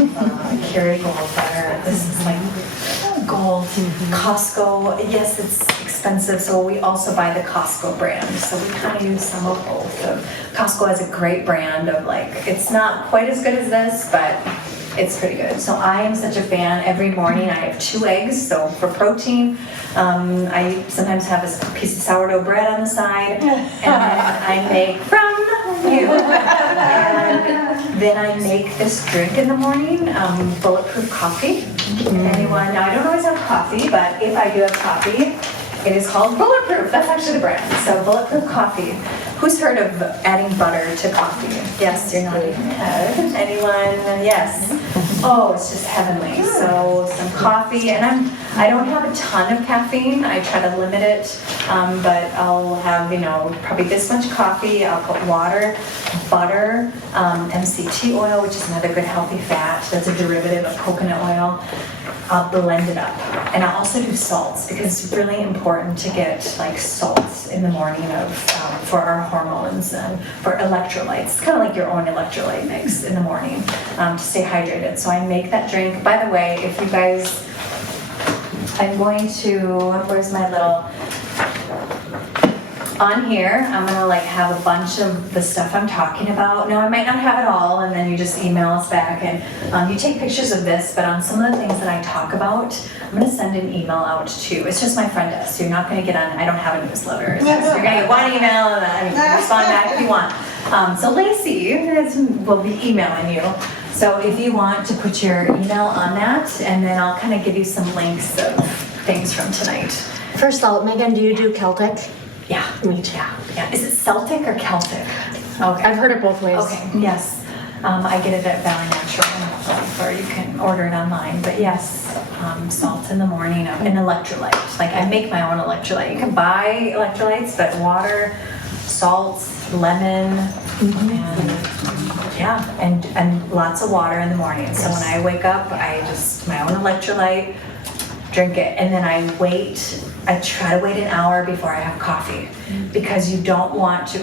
Kerrygold butter. This is like gold. Costco, yes, it's expensive, so we also buy the Costco brand. So we kind of use some of both. So Costco has a great brand of it's not quite as good as this, but it's pretty good. So I am such a fan. Every morning I have 2 eggs, so for protein. I sometimes have a piece of sourdough bread on the side, and then I make from you. And then I make this drink in the morning, bulletproof coffee. Anyone, now I don't always have coffee, but if I do have coffee, it is called Bulletproof. That's actually the brand. So Bulletproof coffee. Who's heard of adding butter to coffee? Yes, you're nodding your head. Anyone? Yes. Oh, it's just heavenly. So some coffee, and I don't have a ton of caffeine. I try to limit it, but I'll have probably this much coffee. I'll put water, butter, MCT oil, which is another good healthy fat. That's a derivative of coconut oil. I'll blend it up, and I'll also do salts because it's really important to get salts in the morning for our hormones and for electrolytes. It's kind of like your own electrolyte mix in the morning to stay hydrated. So I make that drink. By the way, if you guys, I'm going to, where's my little, on here, I'm gonna have a bunch of the stuff I'm talking about. Now I might not have it all, and then you just email us back and you take pictures of this, but on some of the things that I talk about, I'm gonna send an email out too. It's just my friend does, so you're not gonna get on, I don't have a newsletter. It's just, you're gonna get one email and then you can respond back if you want. So Lacey will be emailing you. So if you want to put your email on that, and then I'll kind of give you some links of things from tonight. First of all, Megan, do you do Celtic? Yeah. Me too. Yeah. Is it Celtic or Celtic? Okay. I've heard it both ways. Okay. Yes. I get it at Valley Natural, or you can order it online. But yes, salt in the morning, an electrolyte. I make my own electrolyte. You can buy electrolytes, but water, salt, lemon, and lots of water in the morning. So when I wake up, I just my own electrolyte, drink it, and then I try to wait an hour before I have coffee because you don't want to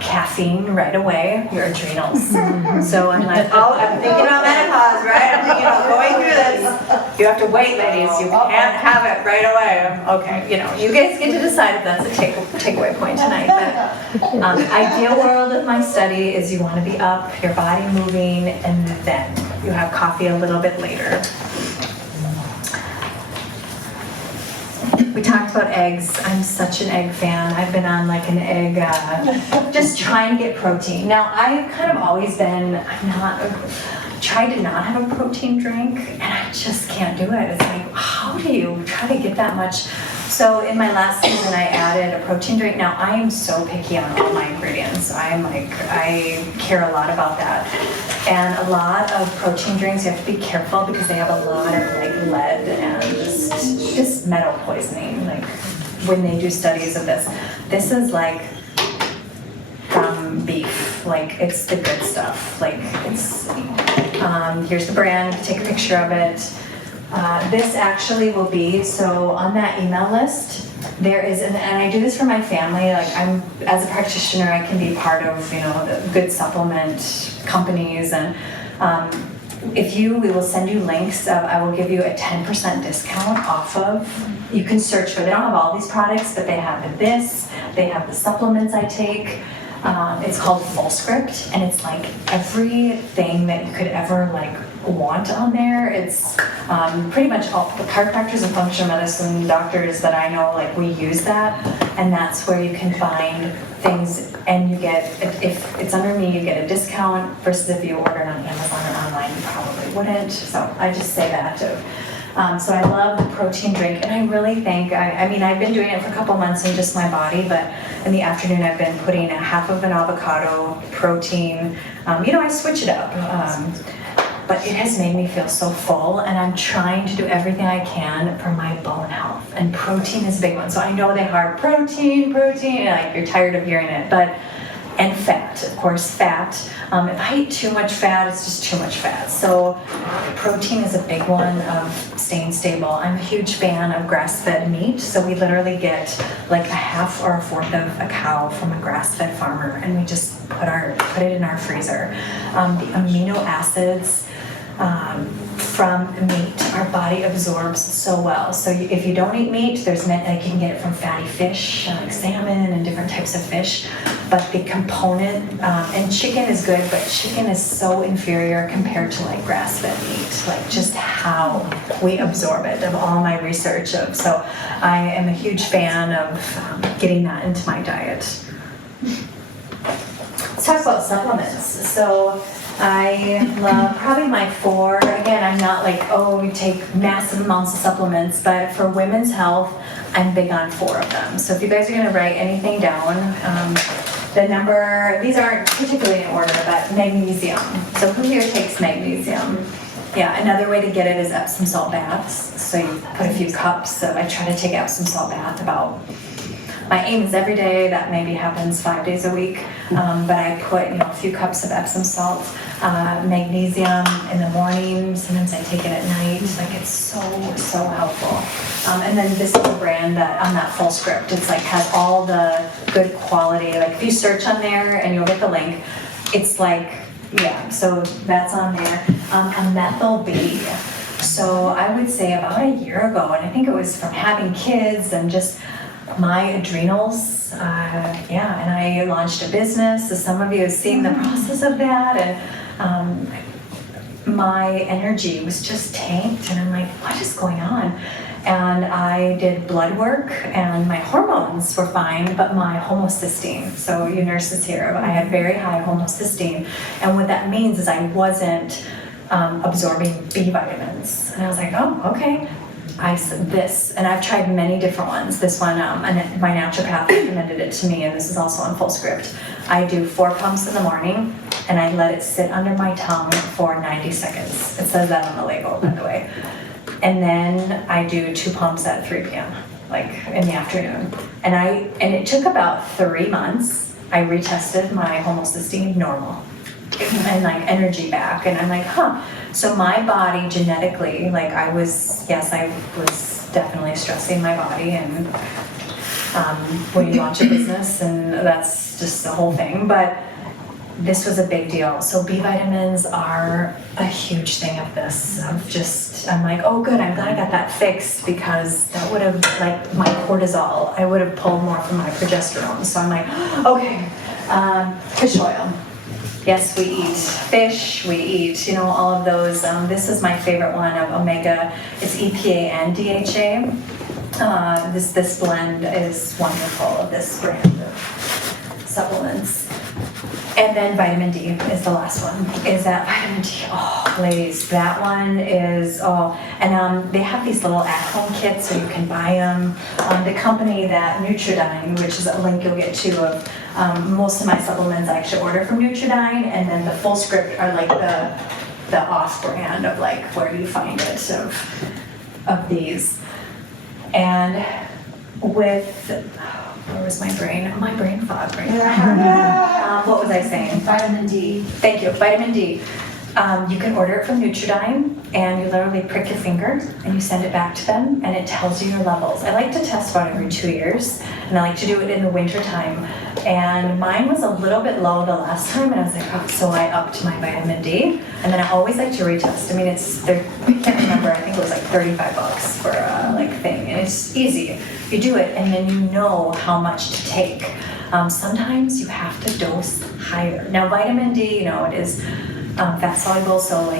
caffeine right away, your adrenals. So I'm I'm thinking about menopause, right? I'm thinking about going through this. You have to wait, ladies. You can't have it right away. Okay, you guys get to decide if that's a takeaway point tonight. But ideal world of my study is you want to be up, your body moving, and then you have coffee a little bit later. We talked about eggs. I'm such an egg fan. I've been on like an egg, just trying to get protein. Now, I've kind of always been, tried to not have a protein drink, and I just can't do it. It's like, how do you try to get that much? So in my last season, I added a protein drink. Now, I am so picky on all my ingredients. I care a lot about that. And a lot of protein drinks, you have to be careful because they have a lot of like lead and just metal poisoning. Like when they do studies of this is like from beef. Like it's the good stuff. Like it's, here's the brand, take a picture of it. This actually will be, so on that email list, there is, and I do this for my family, like as a practitioner, I can be part of, the good supplement companies, and we will send you links I will give you a 10% discount off of, you can search for, they don't have all these products, but they have this, they have the supplements I take. It's called Full Script, and it's like everything that you could ever like want on there. It's pretty much all the chiropractors and functional medicine doctors that I know, like we use that, and that's where you can find things, and you get, if it's under me, you get a discount versus if you order it on Amazon or online, you probably wouldn't. So I just say that. So I love the protein drink, and I really think, I've been doing it for a couple months in just my body, but in the afternoon I've been putting a half of an avocado protein. I switch it up, but it has made me feel so full, and I'm trying to do everything I can for my bone health, and protein is a big one. So I know they are protein, like you're tired of hearing it, and fat, of course, fat. If I eat too much fat, it's just too much fat. So protein is a big one of staying stable. I'm a huge fan of grass-fed meat. So we literally get like a half or a fourth of a cow from a grass-fed farmer, and we just put it in our freezer. The amino acids from meat, our body absorbs so well. So if you don't eat meat, you can get it from fatty fish, like salmon and different types of fish. But the component, and chicken is good, but chicken is so inferior compared to like grass-fed meat, like just how we absorb it, of all my research of. So I am a huge fan of getting that into my diet. Let's talk about supplements. So I love probably my 4. Again, I'm not like, we take massive amounts of supplements, but for women's health, I'm big on 4 of them. So if you guys are gonna write anything down, the number, these aren't particularly in order, but magnesium. So who here takes magnesium? Yeah, another way to get it is Epsom salt baths. So you put a few cups of, I try to take Epsom salt bath my aim is every day. That maybe happens 5 days a week, but I put a few cups of Epsom salt, magnesium in the morning. Sometimes I take it at night. Like it's so helpful. And then this is a brand that on that Full Script, it's like has all the good quality. Like if you search on there and you'll get the link, it's like so that's on there. A methyl B. So I would say about a year ago, and I think it was from having kids and just my adrenals, and I launched a business, as some of you have seen the process of that, and my energy was just tanked, and I'm like, what is going on? And I did blood work, and my hormones were fine, but my homocysteine, so you nurses here, I had very high homocysteine, and what that means is I wasn't absorbing B vitamins, and I was like, oh, okay. And I've tried many different ones. This one, my naturopath recommended it to me, and this is also on Full Script. I do 4 pumps in the morning, and I let it sit under my tongue for 90 seconds. It says that on the label, by the way. And then I do 2 pumps at 3 p.m., like in the afternoon. And it took about 3 months. I retested my homocysteine normal, and like energy back, and I'm like, so my body genetically, like I was definitely stressing my body, and when you launch a business, and that's just the whole thing, but this was a big deal. So B vitamins are a huge thing of this, I'm like, oh good, I'm glad I got that fixed, because that would have, like my cortisol, I would have pulled more from my progesterone. So I'm like, okay, fish oil. yes, we eat fish, we eat, all of those. This is my favorite one of omega. It's EPA and DHA. This blend is wonderful of this brand of supplements. And then vitamin D is the last one. Is that vitamin D? Oh, ladies, that one is, and they have these little at-home kits, so you can buy them. The company that Nutridyne, which is a link you'll get to of most of my supplements, I actually order from Nutridyne, and then the full script are like the off-brand of like where do you find it of these. And with, where was my brain? My brain fog right now. What was I saying? Vitamin D. Thank you, vitamin D. You can order it from Nutridyne, and you literally prick your finger and you send it back to them, and it tells you your levels. I like to test about every 2 years, and I like to do it in the winter time. And mine was a little bit low the last time, and I was like, oh, so I upped my vitamin D. And then I always like to retest. I mean, I can't remember, I think it was like $35 for a thing, and it's easy. You do it, and then you know how much to take. Sometimes you have to dose higher. Now, vitamin D, it is fat soluble, so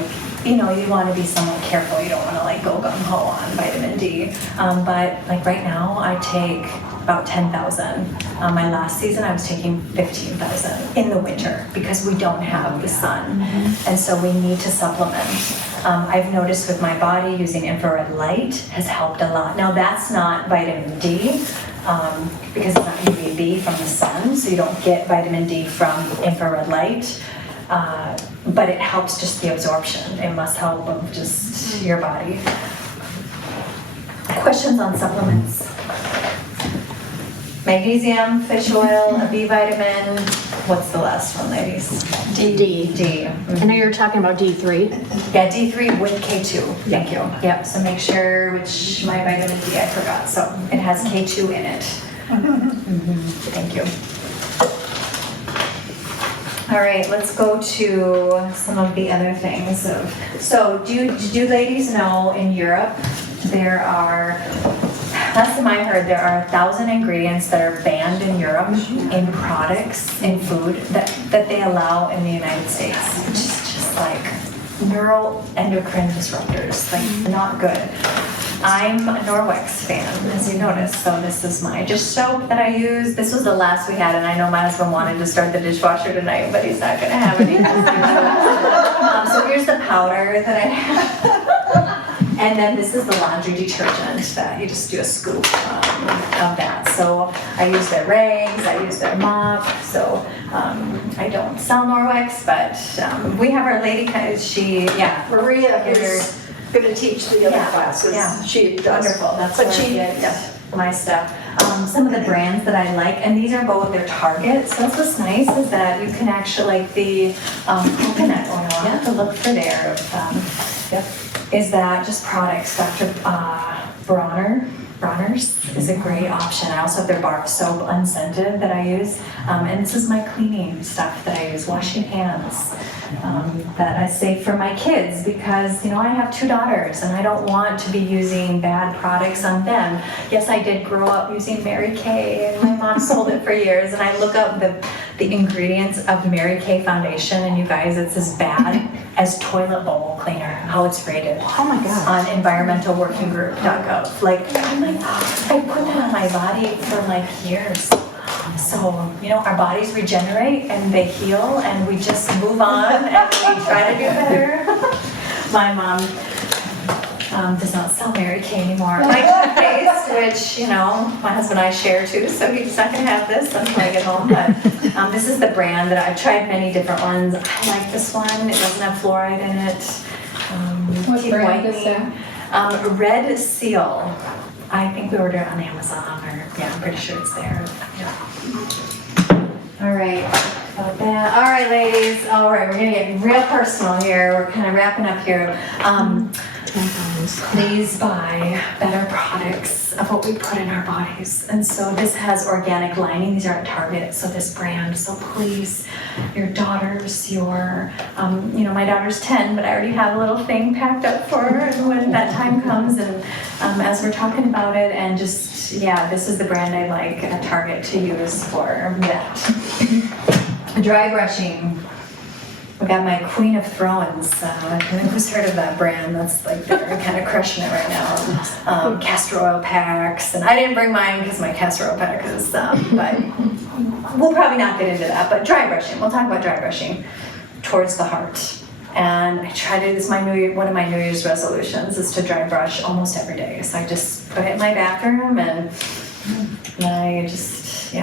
you want to be somewhat careful. You don't want to go gung-ho on vitamin D. But right now, I take about 10,000. My last season, I was taking 15,000 in the winter because we don't have the sun. And so we need to supplement. I've noticed with my body using infrared light has helped a lot. Now that's not vitamin D because it's not UVB from the sun, so you don't get vitamin D from infrared light. But it helps just the absorption. It must help of just your body. Questions on supplements? Magnesium, fish oil, a B vitamin. What's the last one, ladies? D. I know you're talking about D3. Yeah, D3 with K2. Thank you. Yep, so make sure which my vitamin D I forgot. So it has K2 in it. Thank you. All right, let's go to some of the other things. So do ladies know in Europe there are, last time I heard, there are 1,000 ingredients that are banned in Europe in products, in food, that they allow in the United States, which is just neuroendocrine disruptors, not good. I'm a Norwex fan, as you noticed, so this is my soap that I use. This was the last we had, and I know my husband wanted to start the dishwasher tonight, but he's not going to have any. So here's the powder that I have. And then this is the laundry detergent that you just do a scoop of that. So I use their rags, I use their mop, so I don't sell Norwex, but we have our lady, Maria is going to teach the other classes. Yeah. She does. Wonderful. That's where I get my stuff. Some of the brands that I like, and these are both their Target. So that's what's nice is that you can actually the coconut oil. I have to look for there. Is that just products? Dr. Bronner's is a great option. I also have their bar soap unscented that I use, and this is my cleaning stuff that I use. Washing hands. That I save for my kids because I have 2 daughters and I don't want to be using bad products on them. Yes, I did grow up using Mary Kay and my mom sold it for years, and I look up the ingredients of Mary Kay foundation, and you guys, it's as bad as toilet bowl cleaner, how it's rated. Oh my God. On environmentalworkinggroup.gov. I put that on my body for years. So, our bodies regenerate and they heal, and we just move on and we try to do better. My mom does not sell Mary Kay anymore. My toothpaste, which, my husband and I share too, so he's not going to have this until I get home. But this is the brand that I've tried many different ones. I like this one. It doesn't have fluoride in it. What brand is that? Red Seal. I think we ordered it on Amazon, I'm pretty sure it's there. Yeah. All right, about that. All right, ladies. All right, we're gonna get real personal here. We're kind of wrapping up here. Please buy better products of what we put in our bodies. And so this has organic lining. These are at Target, so this brand. So please, your daughters, my daughter's 10, but I already have a little thing packed up for her when that time comes. And as we're talking about it, and this is the brand I like at Target to use for that. Dry brushing. got my Queen of Thrones. Who's heard of that brand? That's like, they're kind of crushing it right now. Castor oil packs, and I didn't bring mine because my castor oil pack is, but we'll probably not get into that. But dry brushing, we'll talk about dry brushing towards the heart. And I try to, this is one of my New Year's resolutions is to dry brush almost every day. So I just put it in my bathroom and I just,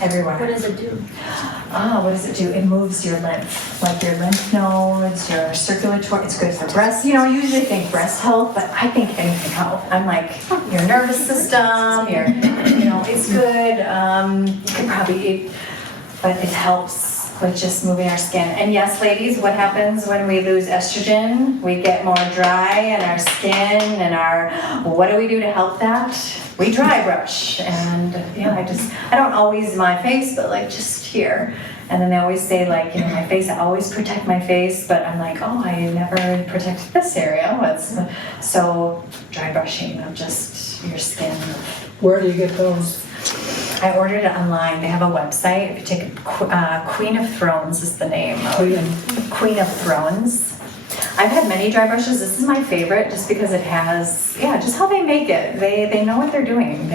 everywhere. What does it do? What does it do? It moves your lymph, like your lymph nodes, your circulatory. It's good for breast. You usually think breast health, but I think anything health. I'm like your nervous system. It's good. You could probably eat, but it helps with just moving our skin. And yes, ladies, what happens when we lose estrogen? We get more dry in our skin and what do we do to help that? We dry brush. And I don't always my face, but like just here. And then they always say like, my face, I always protect my face, but I'm like, I never protect this area. So dry brushing of just your skin. Where do you get those? I ordered it online. They have a website. If you take Queen of Thrones is the name. Queen of Thrones. I've had many dry brushes. This is my favorite just because it has, just how they make it. They know what they're doing.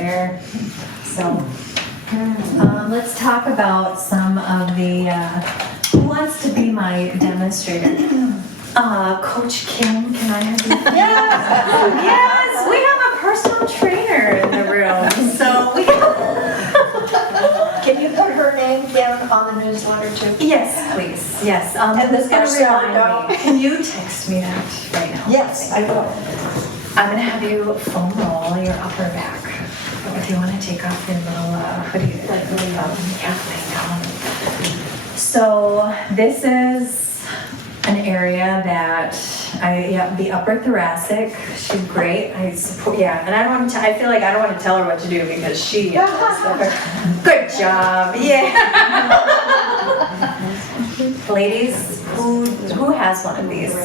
Let's talk about some of the, who wants to be my demonstrator? Coach Kim, can I have you? Yes, we have a personal trainer in the room. So we Can you put her name down on the newsletter too? Yes, please. Yes. And this gonna first remind sourdough. me. Can you text me that right now? Yes, I will. I'm gonna have you foam roll your upper back. If you want to take off your little hoodie. So this is an area that the upper thoracic. She's great. I support. And I don't want to. I feel like I don't want to tell her what to do because she. Good job. Yeah. Ladies, who has one of these? A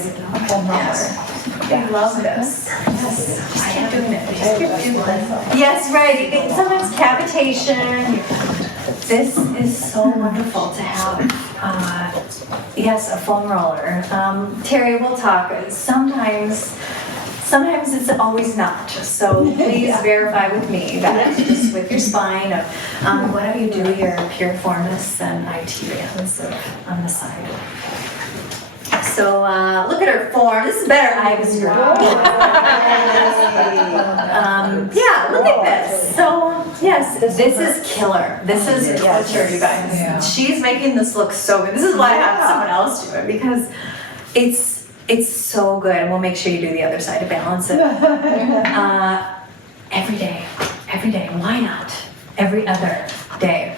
foam roller. I love this. Yes. Just keep doing it. Just keep doing it. Yes, right. Sometimes cavitation. This is so wonderful to have. Yes, a foam roller. Terry, we'll talk. Sometimes it's always not. So please verify with me that just with your spine. Why don't you do your piriformis and IT bands on the side. So look at her form. This is better. I was look at this. So yes, this is killer. This is torture, you guys. Yeah. She's making this look so good. This is why I have someone else do it because it's so good. And we'll make sure you do the other side to balance it. Every day. Why not? Every other day.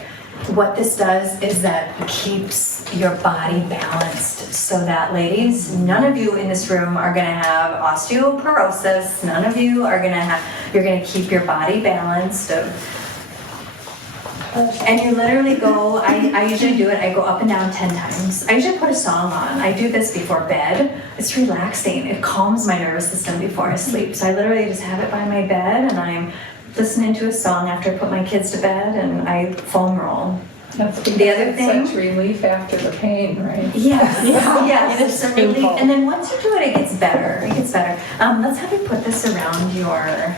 What this does is that it keeps your body balanced so that, ladies, none of you in this room are going to have osteoporosis. None of you are going to have, you're going to keep your body balanced. And you literally go, I usually do it, I go up and down 10 times. I usually put a song on. I do this before bed. It's relaxing. It calms my nervous system before I sleep. So I literally just have it by my bed and I'm listening to a song after I put my kids to bed and I foam roll. That's the other thing, such relief after the pain, right? Yes, yes, It is it's a relief. painful. And then once you do it, it gets better. Let's have you put this around your.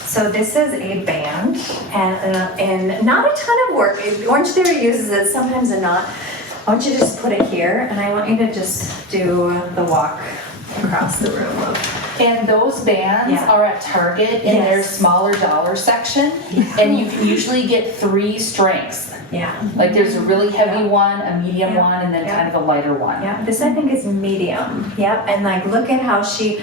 So this is a band, and not a ton of work. Orange Theory uses it sometimes and not. I want you to just put it here, and I want you to just do the walk across the room. And those bands are at Target in their smaller dollar section, and you can usually get 3 strengths. Yeah. Like there's a really heavy one, a medium one, and then kind of a lighter one. Yeah, this I think is medium. Yep, and like look at how she,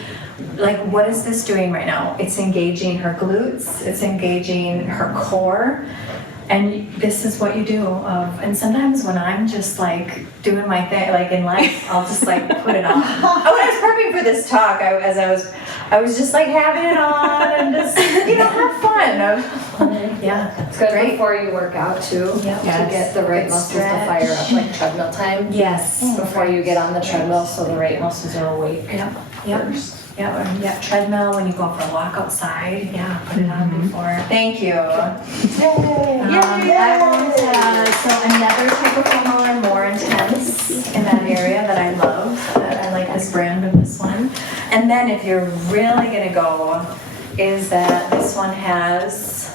like what is this doing right now? It's engaging her glutes, it's engaging her core, and this is what you do. And sometimes when I'm just like doing my thing, like in life, I'll just like put it on. When I was prepping for this talk, I was just like having it on and just have fun. It's good before you work out too, to get the right muscles to fire up, like treadmill time. Yes. Before you get on the treadmill, so the right muscles are awake. Yep. Yeah, treadmill when you go for a walk outside. Yeah, put it on before. Thank you. Yay! So another type of foam roller, more intense, that area that I love. I like this brand of this one. And then if you're really gonna go, is that this one has,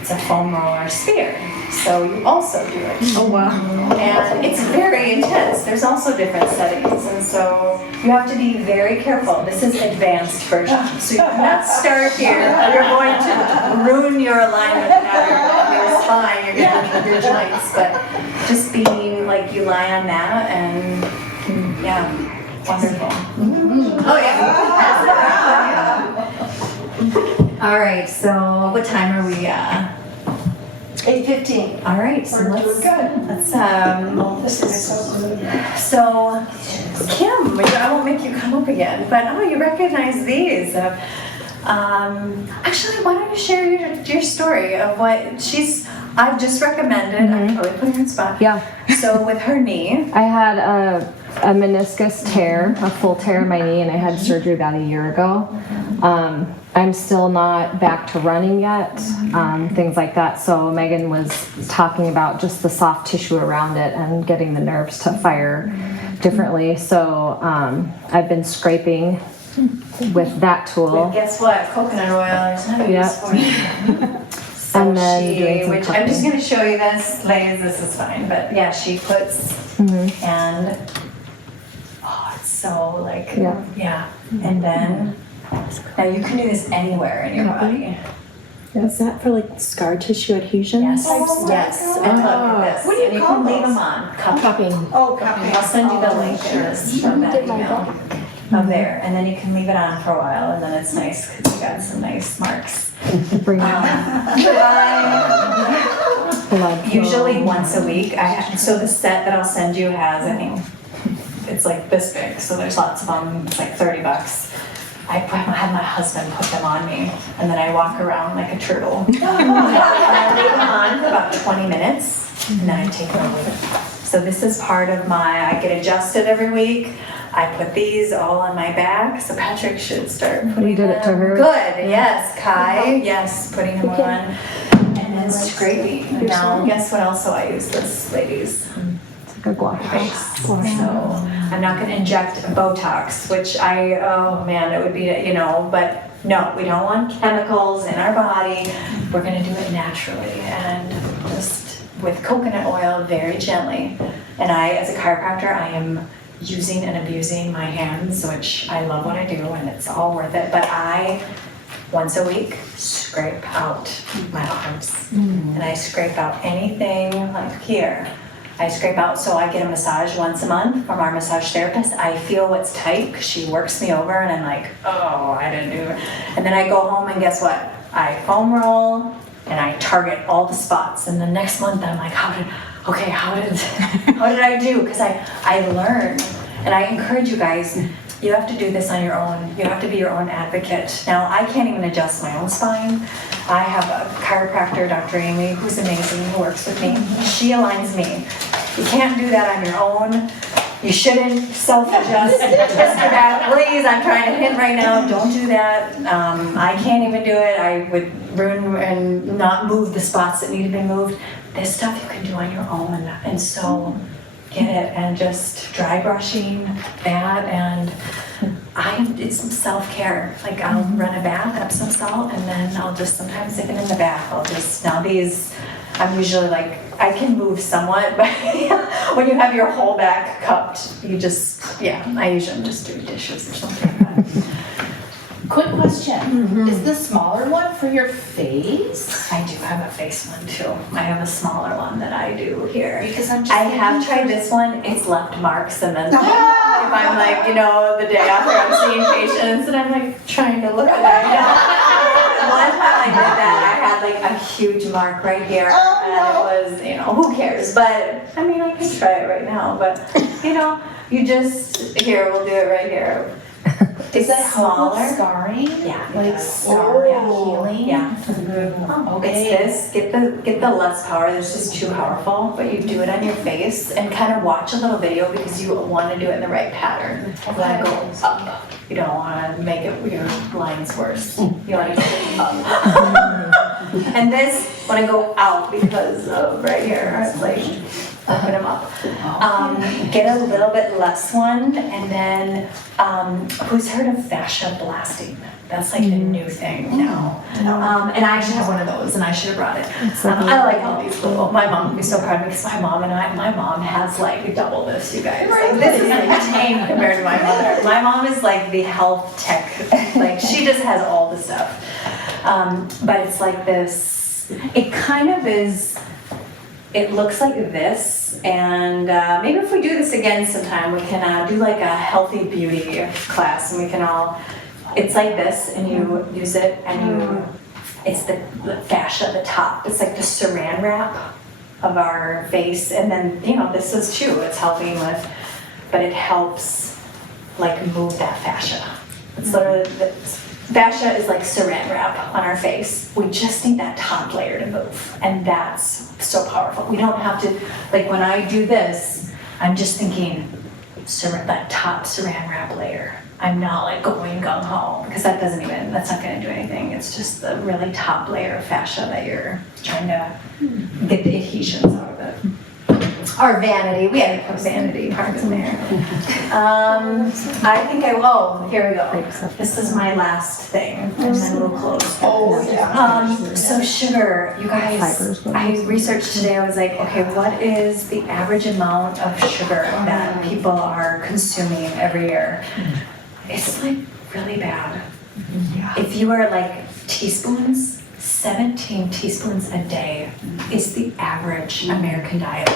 it's a foam roller sphere. So you also do it. Oh, wow. And it's very intense. There's also different settings. And so you have to be very careful. This is advanced version. So you cannot start here. You're going to ruin your alignment pattern, your spine, you're going to your joints. But just being like you lie on that and yeah, wonderful. Oh yeah. All right, so what time are we 8:15. all right, so We're let's doing good. let's This is so good. so Kim, I won't make you come up again, but you recognize these. Actually, why don't you share your story of what I've just recommended. I'm probably putting her in spot. Yeah. So with her knee, I had a meniscus tear, a full tear in my knee, and I had surgery about a year ago. I'm still not back to running yet, things like that. So Megan was talking about just the soft tissue around it and getting the nerves to fire differently. So I've been scraping with that tool. guess what? Coconut oil. There's no use for it. So And then doing some which I'm just going to show you this, ladies. This is fine, but yeah, she puts and it's so like Yeah. and then now you can do this anywhere in your body. Is that for like scar tissue adhesions? Yes, yes. And look at this. What do you and you call can leave those? them on. Cupping. Oh, copy. I'll send you the link to this from that email of there, and then you can leave it on for a while, and then it's nice because you got some nice marks. Bring blood. Usually once a week. So the set that I'll send you has, I think, it's like this big. So there's lots of them. It's like $30. I had my husband put them on me, and then I walk around like a turtle. And I leave them on for about 20 minutes, and then I take them away. So this is part of I get adjusted every week. I put these all on my back, so Patrick should start putting did it to them. her? Good, yes, Kai, yes, putting them on. And then scraping. Now, guess what else I use this, ladies? It's like a gua sha. So I'm not going to inject Botox, which oh man, it would be, but no, we don't want chemicals in our body. We're going to do it naturally and just with coconut oil very gently. And as a chiropractor, I am using and abusing my hands, which I love what I do and it's all worth it. But I, once a week, scrape out my arms. And I scrape out anything like here. I scrape out, so I get a massage once a month from our massage therapist. I feel what's tight because she works me over and I'm like, oh, I didn't do it. And then I go home and guess what? I foam roll and I target all the spots. And the next month I'm like, how did I do? Because I learn. And I encourage you guys, you have to do this on your own. You have to be your own advocate. Now, I can't even adjust my own spine. I have a chiropractor, Dr. Amy, who's amazing, who works with me. She aligns me. You can't do that on your own. You shouldn't self-adjust, twist your back. Please, I'm trying to hint right now, don't do that. I can't even do it. I would ruin and not move the spots that need to be moved. This stuff you can do on your own. And so get it, and just dry brushing that, and it's self-care. Like I'll run a bath, Epsom salt, and then I'll just sometimes even in the bath, I'm usually like, I can move somewhat, but when you have your whole back cupped, I usually just do dishes or something like that. Quick question. Is the smaller one for your face? I do have a face one too. I have a smaller one that I do here. Because I'm just I have tried this one. It's left marks, and then if I'm like, the day after I'm seeing patients, and I'm like trying to look at it. One time I did that, I had like a huge mark right here, and it was, who cares? But I mean, I can try it right now. But you just we'll do it right here. Does that help smaller. with scarring? Yeah, it Like does. scarring, healing? Yeah. Okay. It's this. Get the less power. This is too powerful, but you do it on your face and kind of watch a little video because you want to do it in the right pattern. You want to go up. You don't want to make your lines worse. You want to go up. And this, want to go out because of right here. It's like open them up. Get a little bit less one, and then who's heard of fascia blasting? That's like the new thing now. And I actually have one of those, and I should have brought it. I like all these little. My mom would be so proud of me because my mom has like double this, you guys. Like, this is like tame compared to my mother. My mom is like the health tech. Like she just has all the stuff. But it's like this. It kind of is. It looks like this, and maybe if we do this again sometime, we can do like a healthy beauty class, and we can all. It's like this, and you use it, and it's the fascia at the top. It's like the saran wrap of our face, and then, this is too, it's helping with, but it helps like move that fascia. It's literally, fascia is like saran wrap on our face. We just need that top layer to move, and that's so powerful. We don't have to, like when I do this, I'm just thinking, that top saran wrap layer. I'm not like going gung-ho because that's not going to do anything. It's just the really top layer of fascia that you're trying to get the adhesions out of it. Our vanity, we had to put vanity parts in there. I think here we go. This is my last thing, and then we'll close. So sugar, you guys, I researched today, I was like, okay, what is the average amount of sugar that people are consuming every year? It's like really bad. If you are like teaspoons, 17 teaspoons a day is the average American diet.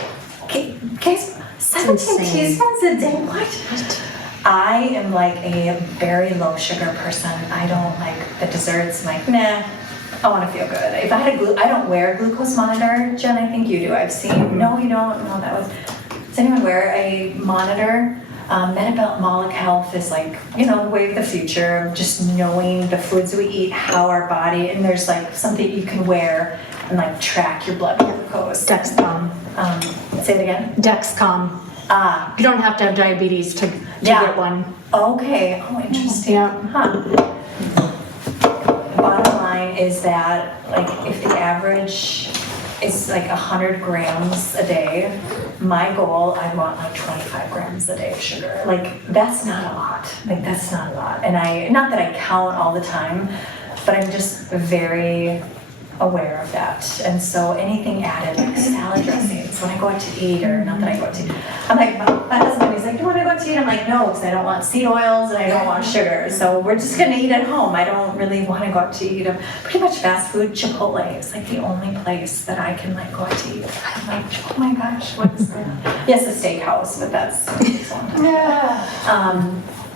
Okay, 17 teaspoons a day? What? I am like a very low sugar person. I don't like the desserts. I'm like, nah, I want to feel good. If I had I don't wear a glucose monitor. Jen, I think you do. I've seen, no, you don't. No, does anyone wear a monitor? Metabolic health is like, the way of the future, just knowing the foods we eat, how our body, and there's like something you can wear and like track your blood glucose. Dexcom. Say it again? Dexcom. You don't have to have diabetes to get one. Okay. Oh, interesting. Yeah. Bottom line is that like if the average is like 100 grams a day, my goal, I want like 25 grams a day of sugar. Like that's not a lot. And not that I count all the time, but I'm just very aware of that. And so anything added, like salad dressings, when I go out to eat, or not that I go out to eat, I'm like, my husband, he's like, you want to go out to eat? I'm like, no, because I don't want seed oils and I don't want sugar. So we're just going to eat at home. I don't really want to go out to eat. Pretty much fast food. Chipotle is like the only place that I can like go out to eat. I'm like, oh my gosh, what's that? Yes, a steakhouse, but that's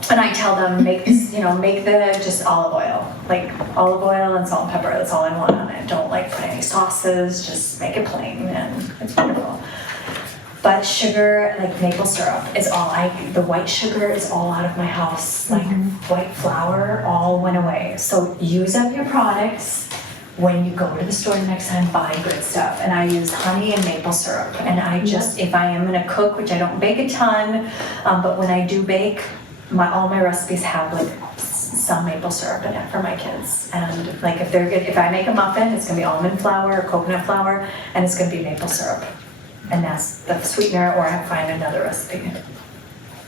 and I tell them, make the just olive oil, like olive oil and salt and pepper. That's all I want on it. Don't like put any sauces. Just make it plain, and it's wonderful. But sugar, like maple syrup, is all the white sugar is all out of my house. Like white flour, all went away. So use up your products. When you go to the store the next time, buy good stuff. And I use honey and maple syrup. And I just, if I am gonna cook, which I don't bake a ton, but when I do bake, all my recipes have like some maple syrup in it for my kids. And like if I make a muffin, it's gonna be almond flour or coconut flour, and it's gonna be maple syrup. And that's the sweetener, or I find another recipe.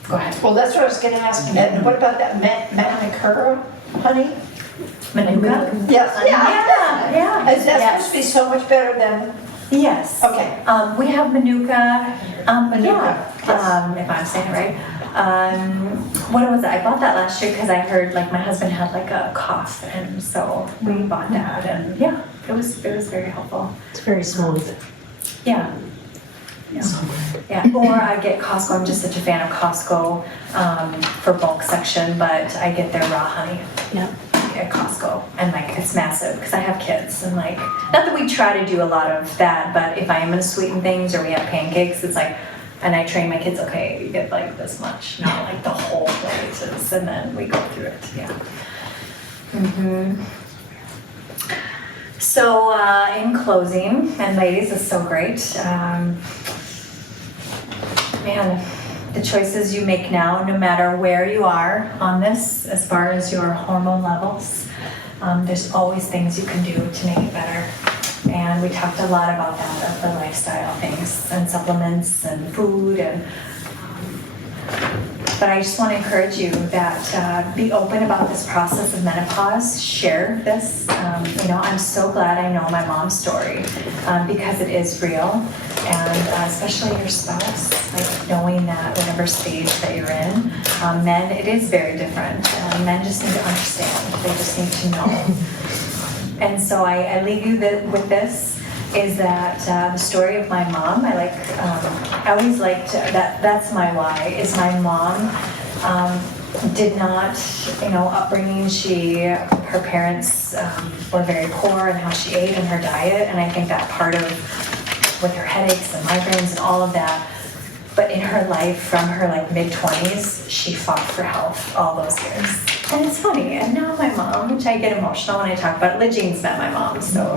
Go ahead. Well, that's what I was gonna ask. And what about that Manuka honey? Manuka? Yes. Yeah. Is that supposed to be so much better than? Yes. Okay. We have Manuka. Manuka. If I'm saying it right. What was it? I bought that last year because I heard like my husband had like a cough, and so we bought that, and yeah, it was very helpful. It's very smooth. Yeah. Yeah. Or I get Costco. I'm just such a fan of Costco for bulk section, but I get their raw honey. Yeah. At Costco, and like it's massive because I have kids, and like not that we try to do a lot of that, but if I am gonna sweeten things or we have pancakes, it's like, and I train my kids, okay, you get like this much, not like the whole places, and then we go through it. So in closing, and ladies, it's so great, man, the choices you make now, no matter where you are on this, as far as your hormone levels, there's always things you can do to make it better. And we talked a lot about that, of the lifestyle things and supplements and food but I just want to encourage you that be open about this process of menopause. Share this. I'm so glad I know my mom's story because it is real, and especially your spouse, like knowing that whatever stage that you're in, men, it is very different. Men just need to understand. They just need to know. And so I leave you with this. Is that the story of my mom? I always liked that. That's my why. Is my mom did not, upbringing. Her parents were very poor in how she ate and her diet, and I think that part of with her headaches and migraines and all of that. But in her life, from her mid-20s, she fought for health all those years. And it's funny, and now my mom, which I get emotional when I talk about it, Lejean's met my mom, so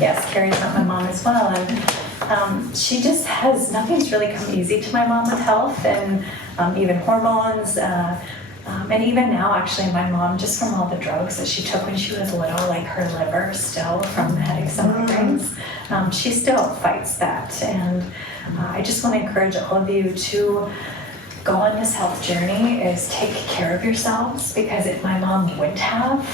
yes, Carrie's met my mom as well. And she just nothing's really come easy to my mom with health, and even hormones. And even now, actually, my mom, just from all the drugs that she took when she was little, like her liver still from the headaches and migraines, she still fights that. And I just want to encourage all of you to go on this health journey, is take care of yourselves, because if my mom wouldn't have,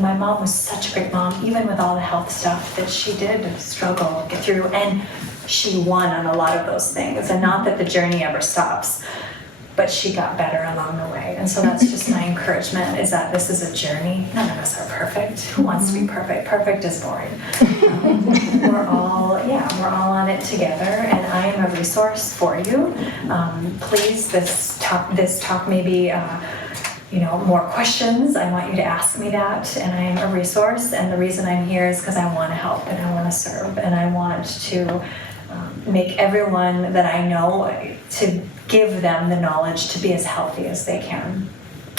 my mom was such a great mom, even with all the health stuff that she did struggle, get through, and she won on a lot of those things. And not that the journey ever stops, but she got better along the way. And so that's just my encouragement, is that this is a journey. None of us are perfect. Who wants to be perfect? Perfect is boring. We're all on it together, and I am a resource for you. Please, this talk may be more questions. I want you to ask me that, and I am a resource. And the reason I'm here is because I want to help, and I want to serve, and I want to make everyone that I know, to give them the knowledge to be as healthy as they can.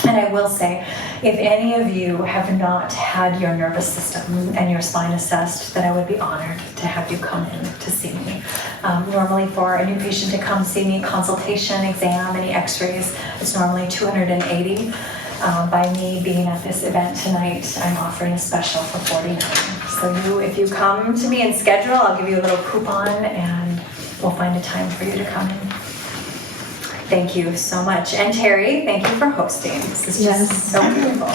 And I will say, if any of you have not had your nervous system and your spine assessed, then I would be honored to have you come in to see me. Normally, for a new patient to come see me, consultation, exam, any x-rays, it's normally $280. By me being at this event tonight, I'm offering a special for $49. So if you come to me and schedule, I'll give you a little coupon, and we'll find a time for you to come in. Thank you so much. And Terry, thank you for hosting. This is just so beautiful.